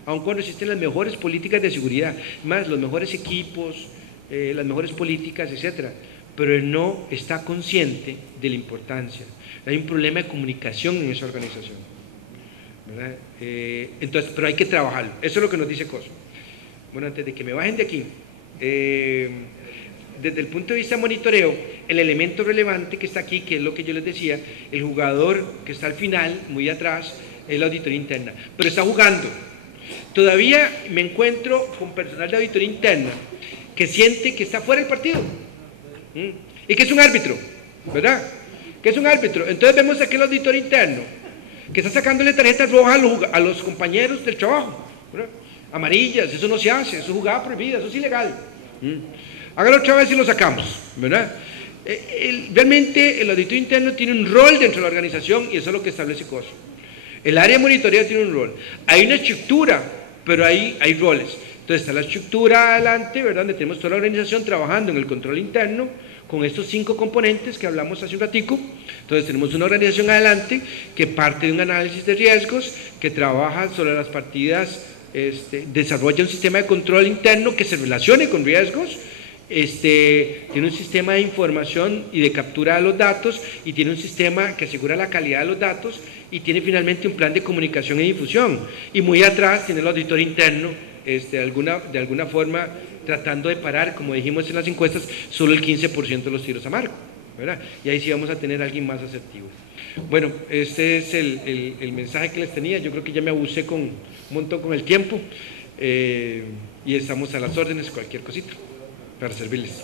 aun cuando existen las mejores políticas de seguridad, más los mejores equipos, las mejores políticas, etcétera, pero él no está consciente de la importancia. Hay un problema de comunicación en esa organización, ¿verdad? Entonces, pero hay que trabajarlo. Eso es lo que nos dice COSO. Bueno, antes de que me bajen de aquí, desde el punto de vista de monitoreo, el elemento relevante que está aquí, que es lo que yo les decía, el jugador que está al final, muy atrás, es la auditoría interna, pero está jugando. Todavía me encuentro con personal de auditoría interna que siente que está fuera del partido y que es un árbitro, ¿verdad? Que es un árbitro. Entonces vemos aquí el auditor interno que está sacándole tarjetas rojas a los compañeros del trabajo, ¿verdad? Amarillas, eso no se hace, eso es jugada prohibida, eso es ilegal. Hágalo otra vez y lo sacamos, ¿verdad? Realmente el auditor interno tiene un rol dentro de la organización y eso es lo que establece COSO. El área de monitoreo tiene un rol. Hay una estructura, pero hay roles. Entonces está la estructura adelante, ¿verdad? Donde tenemos toda la organización trabajando en el control interno con estos 5 componentes que hablamos hace un ratico. Entonces tenemos una organización adelante que parte de un análisis de riesgos, que trabaja sobre las partidas, desarrolla un sistema de control interno que se relacione con riesgos, tiene un sistema de información y de captura de los datos y tiene un sistema que asegura la calidad de los datos y tiene finalmente un plan de comunicación y difusión. Y muy atrás tiene el auditor interno, de alguna forma tratando de parar, como dijimos en las encuestas, solo el 15% de los tiros a marco, ¿verdad? Y ahí sí vamos a tener a alguien más asertivo. Bueno, este es el mensaje que les tenía. Yo creo que ya me abusé un montón con el tiempo y estamos a las órdenes, cualquier cosita, para servirles.